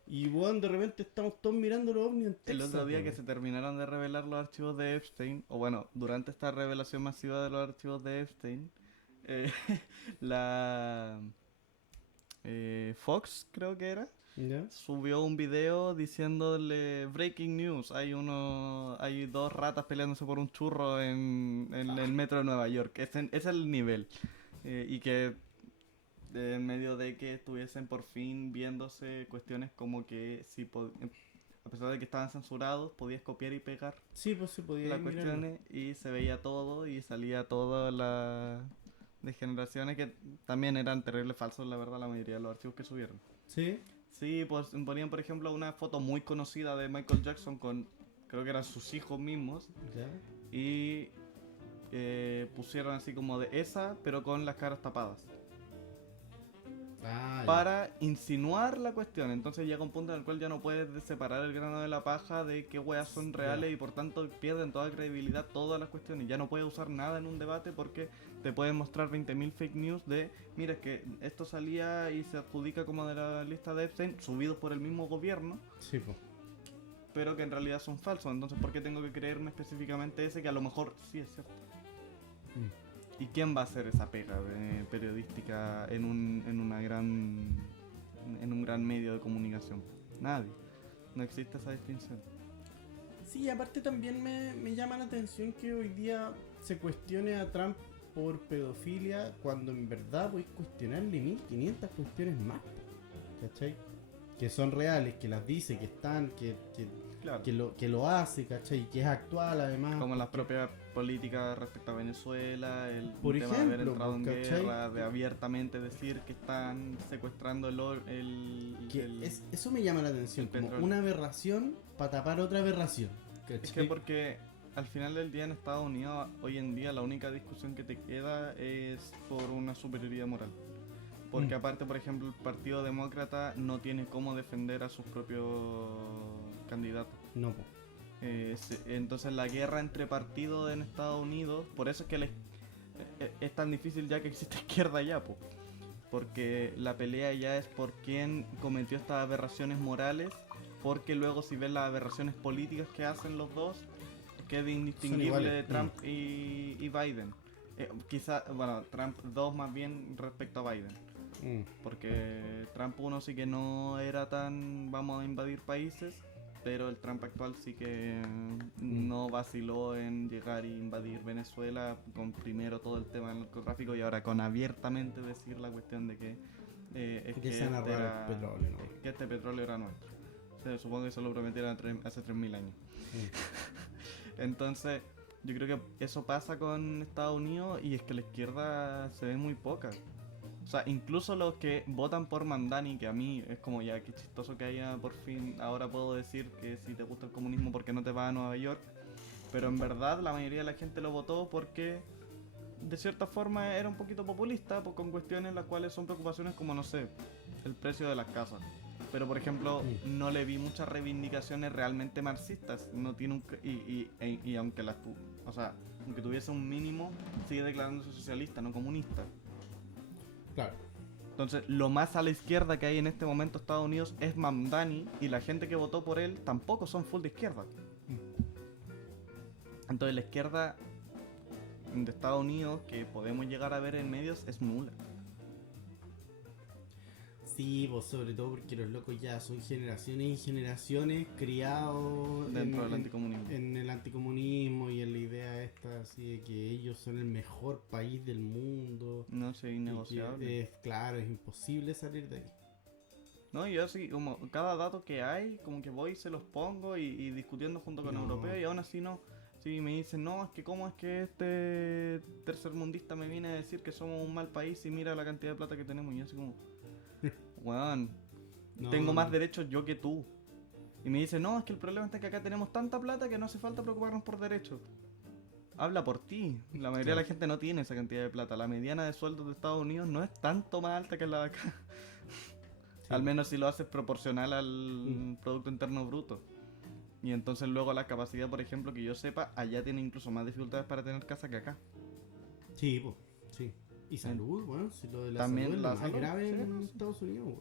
Y weón, de repente estamos todos mirando los ovnis en Texas. El otro día que weón. se terminaron de revelar los archivos de Epstein, o bueno, durante esta revelación masiva de los archivos de Epstein, eh, la Fox, creo que era, ¿Ya? subió un video diciéndole breaking news, hay dos ratas peleándose por un churro en el metro de Nueva York. Ese es el nivel. Y que en medio de que estuviesen por fin viéndose cuestiones como que a pesar de que estaban censurados, podías copiar y pegar Sí, pues se podía las ir mirando. cuestiones y se veía todo y salía todo la de generaciones que también eran terribles falsos, la verdad, la mayoría de los archivos que subieron. Sí, Sí, pues ponían por ejemplo una foto muy conocida de Michael Jackson con, creo que eran sus hijos mismos, ya. y pusieron así como de esa, pero con las caras tapadas. Ah, ya. Para insinuar la cuestión. Entonces llega un punto en el cual ya no puedes separar el grano de la paja de qué weas son reales y por tanto pierden toda credibilidad todas las cuestiones. Ya no puedes usar nada en un debate porque te pueden mostrar 20.000 fake news de, mira, es que esto salía y se adjudica como de la lista de Epstein, subidos por el mismo gobierno, Sí, pues. pero que en realidad son falsos. Entonces, ¿por qué tengo que creerme específicamente ese que a lo mejor sí es cierto? ¿Y quién va a hacer esa pega periodística en un gran medio de comunicación? Nadie. No existe esa distinción. Sí, y aparte también me llama la atención que hoy día se cuestione a Trump por pedofilia cuando en verdad podéis cuestionarle 1500 cuestiones más, ¿cachai? Que son reales, que las dice, que están, Claro. que lo hace, ¿cachai? Que es actual además. Como las porque- propias políticas respecto a Venezuela, el Por tema de haber ejemplo, entrado en pues, ¿cachai? guerra, de abiertamente decir que están secuestrando Eso me llama la atención, el como petróleo. una aberración para tapar otra aberración, ¿cachai? Es que porque al final del día en Estados Unidos, hoy en día la única discusión que te queda es por una superioridad moral. Porque aparte, por ejemplo, el Partido Demócrata no tiene cómo defender a sus propios candidatos. No, po. Entonces la guerra entre partidos en Estados Unidos, por eso es que es tan difícil ya que existe izquierda ya, po. Porque la pelea ya es por quién cometió estas aberraciones morales, porque luego si ves las aberraciones políticas que hacen los dos, queda indistinguible iguales. de Trump y Biden. Quizá, bueno, Trump 2 más bien respecto a Biden. Porque Trump 1 sí que no era tan vamos a invadir países, pero el Trump actual sí que no vaciló en llegar e invadir Venezuela con primero todo el tema del narcotráfico y ahora con abiertamente decir la cuestión de que Empiezan a robar el petróleo, ¿no? que este petróleo era nuestro. Se supongo que eso lo prometieron hace 3.000 años. Entonces, yo creo que eso pasa con Estados Unidos y es que la izquierda se ve muy poca. O sea, incluso los que votan por Mandani, que a mí es como ya que chistoso que haya por fin, ahora puedo decir que si te gusta el comunismo porque no te vas a Nueva York, pero en verdad la mayoría de la gente lo votó porque de cierta forma era un poquito populista, pues, con cuestiones las cuales son preocupaciones como, no sé, el precio de las casas. Pero por ejemplo, no le vi muchas reivindicaciones realmente marxistas, no tiene y aunque o sea, aunque tuviese un mínimo, sigue declarándose socialista, no comunista. Claro. Entonces, lo más a la izquierda que hay en este momento en Estados Unidos es Mamdani y la gente que votó por él tampoco son full de izquierda. Entonces, la izquierda de Estados Unidos que podemos llegar a ver en medios es nula. Sí, pues sobre todo porque los locos ya son generaciones y generaciones criados Dentro del anticomunismo. en el anticomunismo y en la idea esta así de que ellos son el mejor país del mundo. No sé, Y que innegociable. claro, es imposible salir de ahí. No, yo así, como cada dato que hay, como que voy y se los pongo y discutiendo junto con No. europeos y aún así no. Sí, me dicen, no, es que cómo es que este tercermundista me viene a decir que somos un mal país y mira la cantidad de plata que tenemos. Y yo así como, weón, No, tengo no. más derechos yo que tú. Y me dice, no, es que el problema está que acá tenemos tanta plata que no hace falta preocuparnos por derechos. Habla por ti. La mayoría de la gente no tiene esa cantidad de plata. La mediana de sueldos de Estados Unidos no es tanto más alta que la de acá. Sí. Al menos si lo haces proporcional al Producto Interno Bruto. Y entonces luego la capacidad, por ejemplo, que yo sepa, allá tiene incluso más dificultades para tener casa que acá. Sí, pues, sí. Y salud, bueno, si lo de la También salud es la lo más salud, grave sí, en sí. Estados Unidos, weón.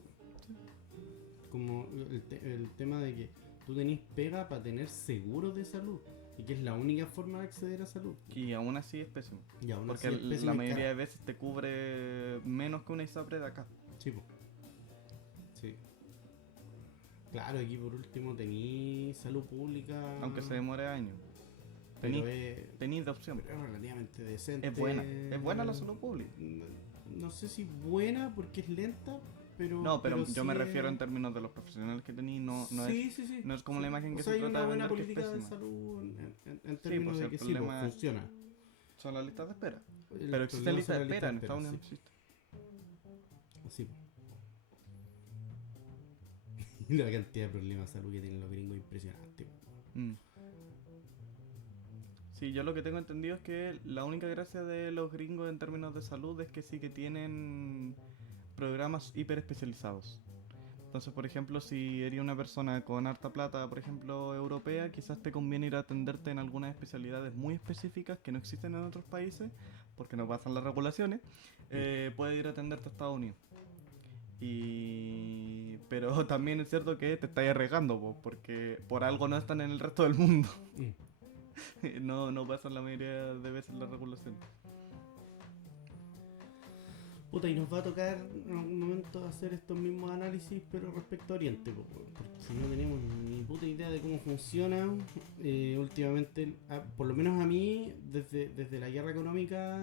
como el tema de que tú tenés pega para tener seguros de salud. Y que es la única forma de acceder a salud. Y aún así es pésimo. Y aún Porque así es pésimo la y mayoría cara. de veces te cubre menos que una ISAPRE de acá. Sí, po. Sí. Claro, aquí por último tení salud pública. Aunque se demore años. pero Tenís de opción. pero es relativamente decente. Es buena. Es buena la salud pública. No sé si buena porque es lenta, pero. No, pero yo sí me es- refiero en términos de los profesionales que tenís. No sí, sí, sí. no es como la imagen O que sea, se hay trata una de buena vender que es política de pésima. salud en Sí, términos pues de el que sí, problema pues, funciona. son las listas de espera. El Pero existe problema lista son de las espera, en listas Estados de Unidos espera, existe. sí. Sí. La cantidad de problemas de salud que tienen los gringos es impresionante. Mm. Sí, yo lo que tengo entendido es que la única gracia de los gringos en términos de salud es que sí que tienen programas hiper especializados. Entonces, por ejemplo, si eres una persona con harta plata, por ejemplo, europea, quizás te conviene ir a atenderte en algunas especialidades muy específicas que no existen en otros países, porque no pasan las regulaciones, puedes ir a atenderte a Estados Unidos. Pero también es cierto que te estás arriesgando, po, porque por algo no están en el resto del mundo. Mm. No pasan la mayoría de veces las regulaciones. Puta, y nos va a tocar en algún momento hacer estos mismos análisis, pero respecto a Oriente, po, porque si no tenemos ni puta idea de cómo funciona, últimamente, por lo menos a mí, desde la guerra económica,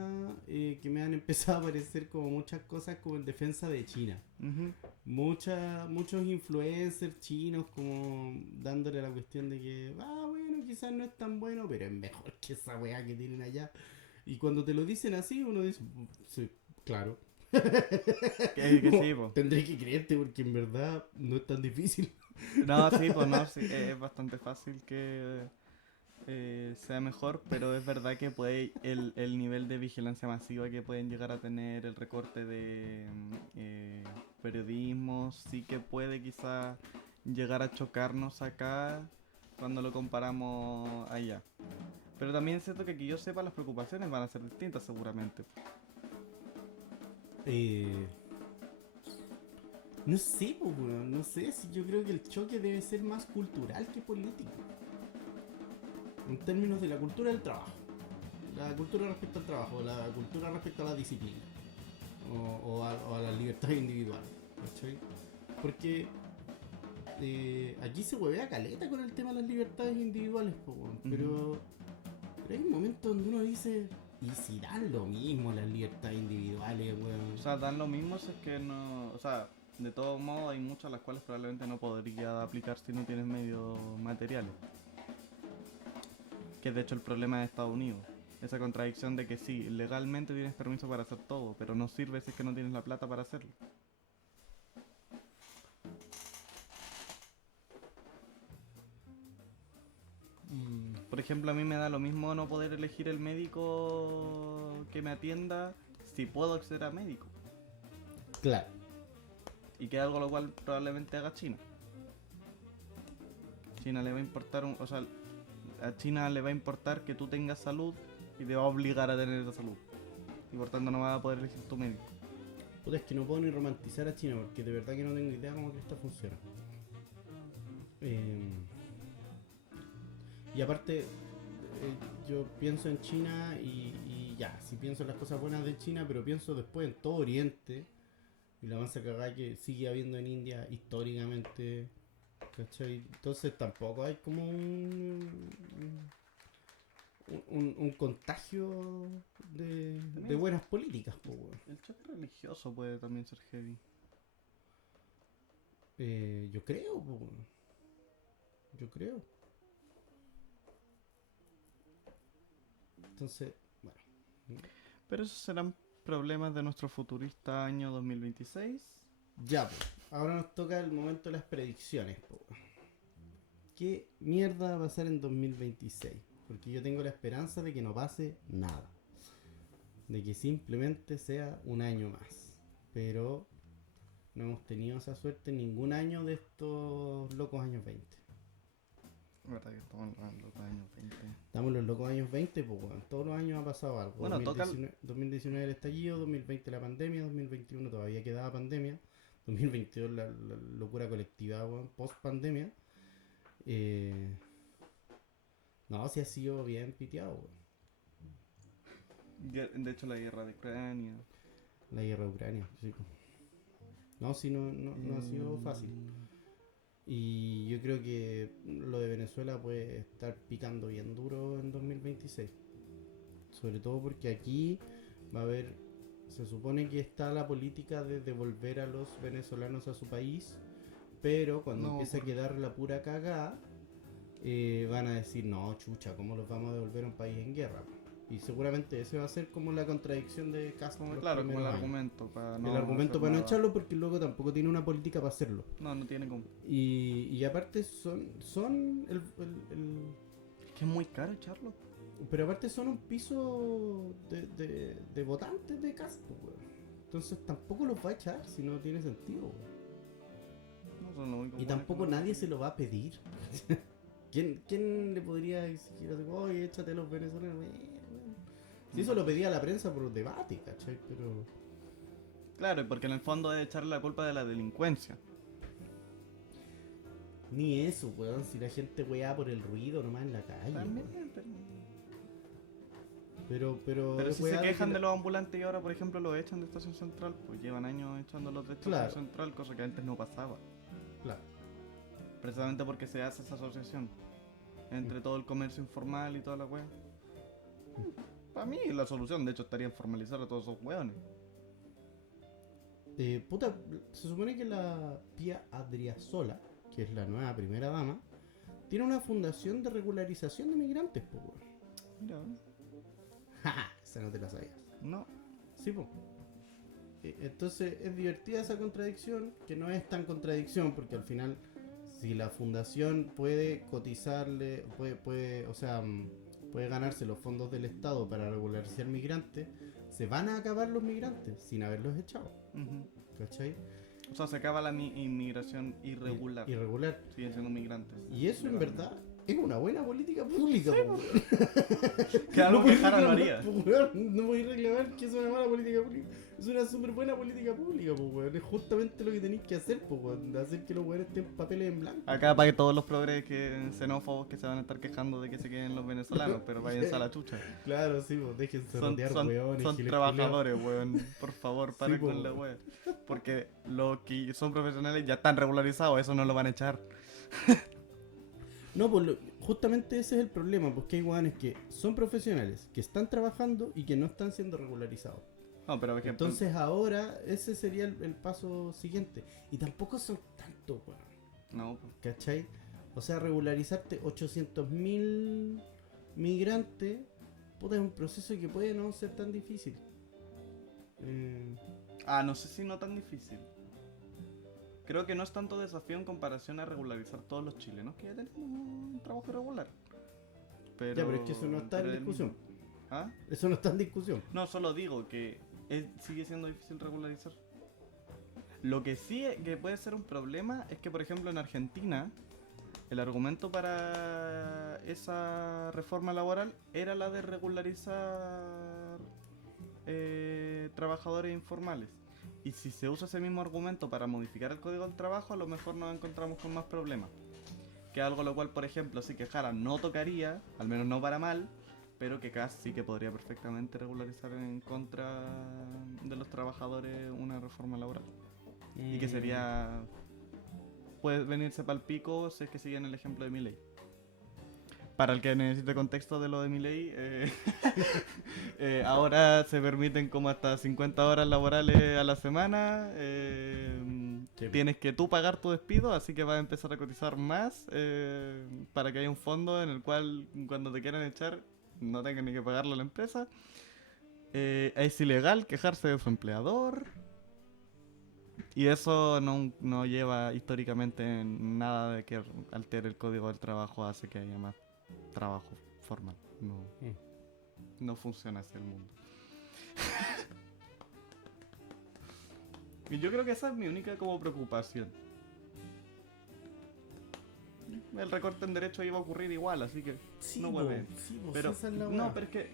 que me han empezado a aparecer como muchas cosas como en defensa de China. Ujú. Muchos influencers chinos como dándole la cuestión de que, bueno, quizás no es tan bueno, pero es mejor que esa weá que tienen allá. Y cuando te lo dicen así, uno dice, sí, claro. Que sí, po. Tendré que creerte porque en verdad no es tan difícil. No, sí, pues no, sí, es bastante fácil que sea mejor, pero es verdad que puede el nivel de vigilancia masiva que pueden llegar a tener, el recorte de periodismo, sí que puede quizá llegar a chocarnos acá cuando lo comparamos allá. Pero también es cierto que aquí yo sepa las preocupaciones van a ser distintas seguramente. No sé, po, weón, no sé, si yo creo que el choque debe ser más cultural que político. En términos de la cultura del trabajo. La cultura respecto al trabajo, la cultura respecto a la disciplina. O a las libertades individuales. ¿Cachai? Porque aquí se huevea caleta con el tema de las libertades individuales, po, weón, pero hay un momento donde uno dice, ¿y si dan lo mismo las libertades individuales, weón? O sea, dan lo mismo si es que no... O sea, de todos modos hay muchas las cuales probablemente no podría aplicar si no tienes medios materiales. Que es de hecho el problema de Estados Unidos. Esa contradicción de que sí, legalmente tienes permiso para hacer todo, pero no sirve si es que no tienes la plata para hacerlo. Por ejemplo, a mí me da lo mismo no poder elegir el médico que me atienda si puedo acceder a médico. Claro. Y que es algo lo cual probablemente haga China. China le va a importar, o sea, a China le va a importar que tú tengas salud y te va a obligar a tener esa salud. Y por tanto no vas a poder elegir tu médico. Puta, es que no puedo ni romantizar a China porque de verdad que no tengo idea cómo que esto funciona. Y aparte, yo pienso en China y ya, sí pienso en las cosas buenas de China, pero pienso después en todo Oriente y la masa cagada que sigue habiendo en India históricamente, ¿cachai? Entonces tampoco hay como un contagio de buenas políticas, po, weón. El choque religioso puede también ser heavy. Yo creo, po, weón. Yo creo. Entonces, bueno. Pero esos serán problemas de nuestro futurista año 2026. Ya, pues. Ahora nos toca el momento de las predicciones, po. ¿Qué mierda va a pasar en 2026? Porque yo tengo la esperanza de que no pase nada. De que simplemente sea un año más. Pero no hemos tenido esa suerte en ningún año de estos locos años 20. ¿Verdad que estamos en los años 20? Estamos en los locos años 20, pues bueno, todos los años ha pasado algo. Bueno, 2019 el estallido, 2020 la pandemia, 2021 todavía quedaba pandemia, 2022, la locura colectiva, weón, post pandemia. No, sí ha sido bien piteado, weón. De hecho, la guerra de Ucrania. La guerra de Ucrania, sí. No, sí, no ha sido fácil. Y yo creo que lo de Venezuela puede estar picando bien duro en 2026. Sobre todo porque aquí va a haber, se supone que está la política de devolver a los venezolanos a su país, pero cuando No, empieza a quedar la pura cagada, van a decir, no, chucha, ¿cómo los vamos a devolver a un país en guerra? Y seguramente ese va a ser como la contradicción de Castro. Claro, como el argumento para no El argumento hacer para no nada. echarlo porque luego tampoco tiene una política para hacerlo. No tiene como. Y aparte son Es que es muy caro echarlo. pero aparte son un piso de votantes de Castro, weón. Entonces tampoco los va a echar si no tiene sentido, weón. No son los únicos Y buenos tampoco que no- nadie se lo va a pedir. ¿Quién le podría exigir así, oye, échate a los venezolanos? Si eso lo pedía la prensa por debate, ¿cachai? Pero Claro, porque en el fondo es echarle la culpa de la delincuencia. ni eso, weón. Si la gente weá por el ruido nomás en la calle, También, weón. pero Pero es si se weá quejan que de los ambulantes y ahora, por ejemplo, los echan de Estación Central, pues llevan años echándolos de Estación Claro. Central, cosa que antes no pasaba. Claro. Precisamente porque se hace esa asociación entre todo el comercio informal y toda la wea. Para mí la solución, de hecho, estaría en formalizar a todos esos weones. Puta, se supone que la Pia Adriasola, que es la nueva primera dama, tiene una fundación de regularización de migrantes, po, weón. Mira, Jaja, esa no te la sabías. no. Sí, po. Entonces es divertida esa contradicción, que no es tan contradicción, porque al final, si la fundación puede cotizarle, puede ganarse los fondos del Estado para regularizar migrantes, se van a acabar los migrantes sin haberlos echado, Ujú. ¿cachai? O sea, se acaba la inmigración irregular. Irregular. Siguen siendo migrantes. Y eso en verdad es una buena política pública, po, weón. Que algo que podéis Jara no reclamar, haría. po, weón. No podéis reclamar que es una mala política pública. Es una súper buena política pública, po, weón. Es justamente lo que tenéis que hacer, po, weón. Hacer que los weones estén papeles en blanco. Acá para que todos los progres xenófobos que se van a estar quejando de que se queden los venezolanos, pero váyanse a la chucha. Claro, sí, pues déjense Son, rodear, son, weones. son giles trabajadores, weón. Por favor, Sí, paren po, con la weón. wea. Porque los que son profesionales ya están regularizados, eso no lo van a echar. culiados. No, pues justamente ese es el problema, porque hay weones que son profesionales, que están trabajando y que no están siendo regularizados. No, pero por ejemplo, Entonces ahora ese sería el paso siguiente. Y tampoco son tantos, weón. no, pues. ¿Cachai? O sea, regularizarte 800.000 migrantes, puta, es un proceso que puede no ser tan difícil. No sé si no tan difícil. Creo que no es tanto desafío en comparación a regularizar todos los chilenos que ya tenemos un trabajo irregular. Pero, Ya, pero es que eso no está en pero es discusión. mismo. ¿Ah? Eso no está en discusión. No, solo digo que sigue siendo difícil regularizar. Lo que sí que puede ser un problema es que, por ejemplo, en Argentina, el argumento para esa reforma laboral era la de regularizar trabajadores informales. Y si se usa ese mismo argumento para modificar el código del trabajo, a lo mejor nos encontramos con más problemas. Que es algo lo cual, por ejemplo, sí que Jara no tocaría, al menos no para mal, pero que Kass sí que podría perfectamente regularizar en contra de los trabajadores una reforma laboral. Y que sería... puede venirse para el pico si es que siguen el ejemplo de Milei. Para el que necesite contexto de lo de Milei, ahora se permiten como hasta 50 horas laborales a la semana. Sí. Tienes que tú pagar tu despido, así que vas a empezar a cotizar más para que haya un fondo en el cual cuando te quieran echar no tengan ni que pagarlo a la empresa. Es ilegal quejarse de su empleador. Y eso no lleva históricamente en nada de que altere el código del trabajo, hace que haya más trabajo formal. No funciona así el mundo. Y yo creo que esa es mi única como preocupación. El recorte en derecho iba a ocurrir igual, así que Sí, no po, hueve. sí, po, Pero esa es la no, weá. pero es que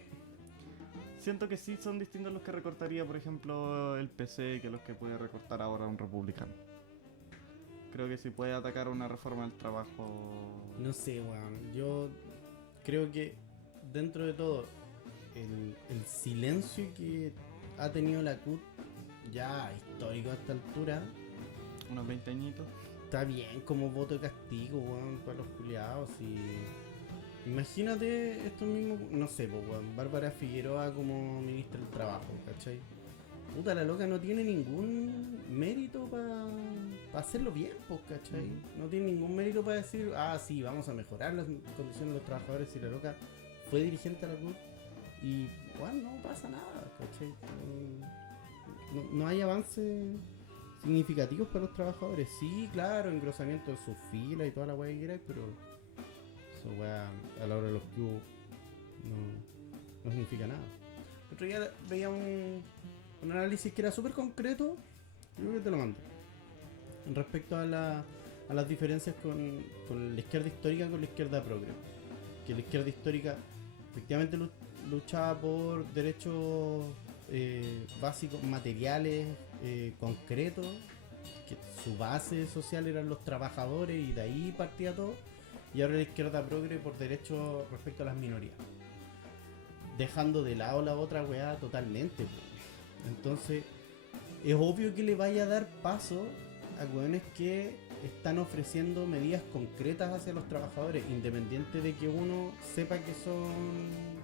siento que sí son distintos los que recortaría, por ejemplo, el PC que los que puede recortar ahora un republicano. Creo que si puede atacar una reforma del trabajo. No sé, weón. Yo creo que dentro de todo, el silencio que ha tenido la CUT, ya histórico a esta altura, Unos 20 añitos. está bien como voto de castigo, weón, para los culiados. Y imagínate esto mismo, no sé, pues, weón, Bárbara Figueroa como ministra del Trabajo, ¿cachai? Puta, la loca no tiene ningún mérito para hacerlo bien, pues, ¿cachai? No tiene ningún mérito para decir, ah, sí, vamos a mejorar las condiciones de los trabajadores. Si la loca fue dirigente a la CUT y, bueno, no pasa nada, ¿cachai? No hay avances significativos para los trabajadores. Sí, claro, engrosamiento de sus filas y toda la weá que quieras, pero eso weá a la hora de los cubos no significa nada. El otro día veía un análisis que era súper concreto, yo creo que te lo mando, respecto a las diferencias con la izquierda histórica con la izquierda progre. Que la izquierda histórica efectivamente luchaba por derechos básicos, materiales, concretos, que su base social eran los trabajadores y de ahí partía todo. Y ahora la izquierda progre por derechos respecto a las minorías, dejando de lado la otra weá totalmente, po. Entonces es obvio que le vaya a dar paso a weones que están ofreciendo medidas concretas hacia los trabajadores, independiente de que uno sepa que son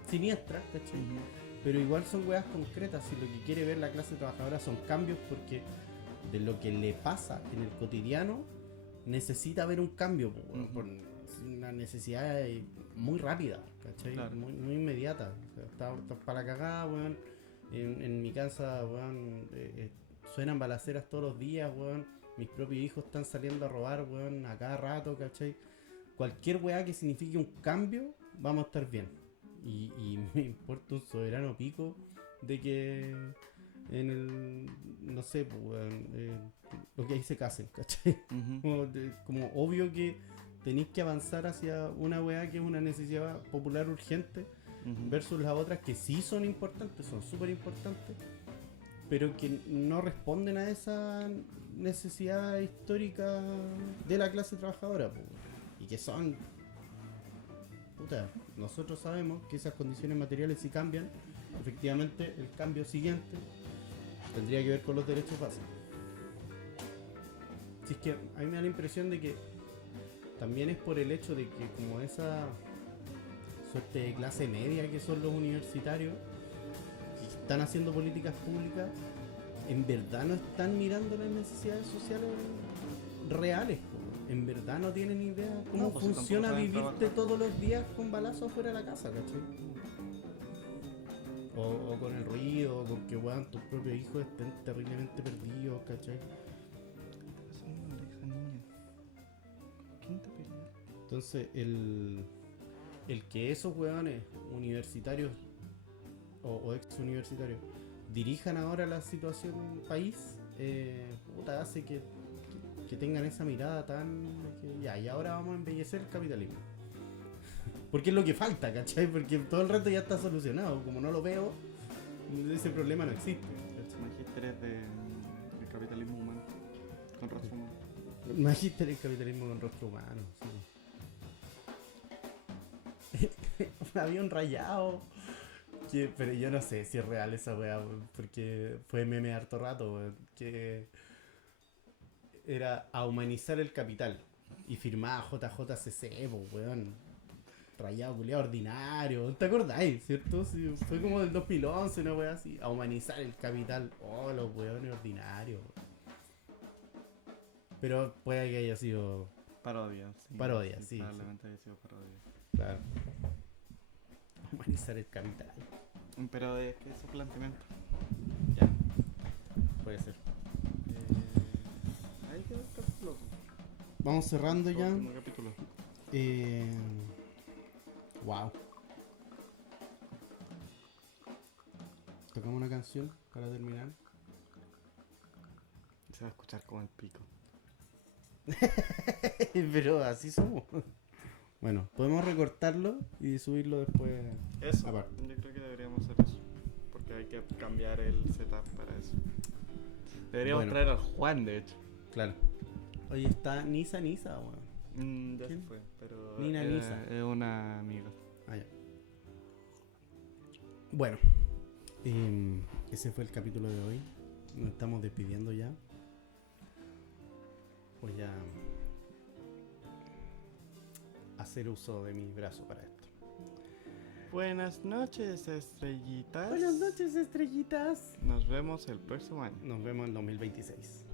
siniestras, ¿cachai? Pero igual son weas concretas. Si lo que quiere ver la clase trabajadora son cambios, porque de lo que le pasa en el cotidiano necesita ver un cambio, po, weón, por una necesidad muy rápida, ¿cachai? Claro. Muy inmediata. O sea, está para la cagada, weón. En mi casa, weón, suenan balaceras todos los días, weón. Mis propios hijos están saliendo a robar, weón, a cada rato, ¿cachai? Cualquier weá que signifique un cambio, vamos a estar bien. Y me importa un soberano pico de que en el, no sé, pues, weón, lo que ahí se casen, ¿cachai? Como obvio que tenéis que avanzar hacia una weá que es una necesidad popular urgente, versus las otras que sí son importantes, son súper importantes, pero que no responden a esa necesidad histórica de la clase trabajadora, po, y que son, puta, nosotros sabemos que esas condiciones materiales si cambian, efectivamente el cambio siguiente tendría que ver con los derechos básicos. Si es que a mí me da la impresión de que también es por el hecho de que como esa suerte de clase media que son los universitarios, que están haciendo políticas públicas, en verdad no están mirando las necesidades sociales reales, po. En verdad no tienen idea cómo No, pues, si funciona tampoco saben vivirte trabajar. todos los días con balazos afuera de la casa, ¿cachai? O con el ruido, o con que weón, tus propios hijos estén terriblemente perdidos, ¿cachai? Entonces el que esos weones universitarios o ex universitarios dirijan ahora la situación país, puta, hace que tengan esa mirada tan que ya, y ahora vamos a embellecer el capitalismo. Porque es lo que falta, ¿cachai? Porque todo el rato ya está solucionado. Como no lo veo, ese problema no existe, ¿cachai? Magísteres de capitalismo humano. Con rostro humano. Magíster en capitalismo con rostro humano, sí. Había un rayado pero yo no sé si es real esa weá, weón, porque fue meme harto rato, weón, que era a humanizar el capital y firmaba JJCC, po, weón. Rayado culiao ordinario, ¿te acordáis, cierto? Sí, fue como del 2011, una weá así, a humanizar el capital. Oh, los weones ordinarios. Pero puede que haya sido, Parodia, sí. Parodia, sí, Probablemente haya sido parodia. claro, humanizar el capital. Pero es que ese planteamiento. Ya, puede ser. Ahí quedó el capítulo. Vamos cerrando ya. Último capítulo. Wow. Tocamos una canción para terminar. Se va a escuchar como el pico. Pero así somos. Bueno, podemos recortarlo y subirlo después. Eso, Aparte. yo creo que deberíamos hacer eso. hay que cambiar el setup para eso. Deberíamos Bueno. traer al Juan, de hecho. Claro. Oye, está Nisa, weón. Ya ¿Quién? se fue, pero Nina Nisa. es una amiga. Ah, ya. Bueno, ese fue el capítulo de hoy. Nos estamos despidiendo ya. Voy a hacer uso de mis brazos para esto. Buenas noches, estrellitas. Buenas noches, estrellitas. Nos vemos el próximo año. Nos vemos en 2026.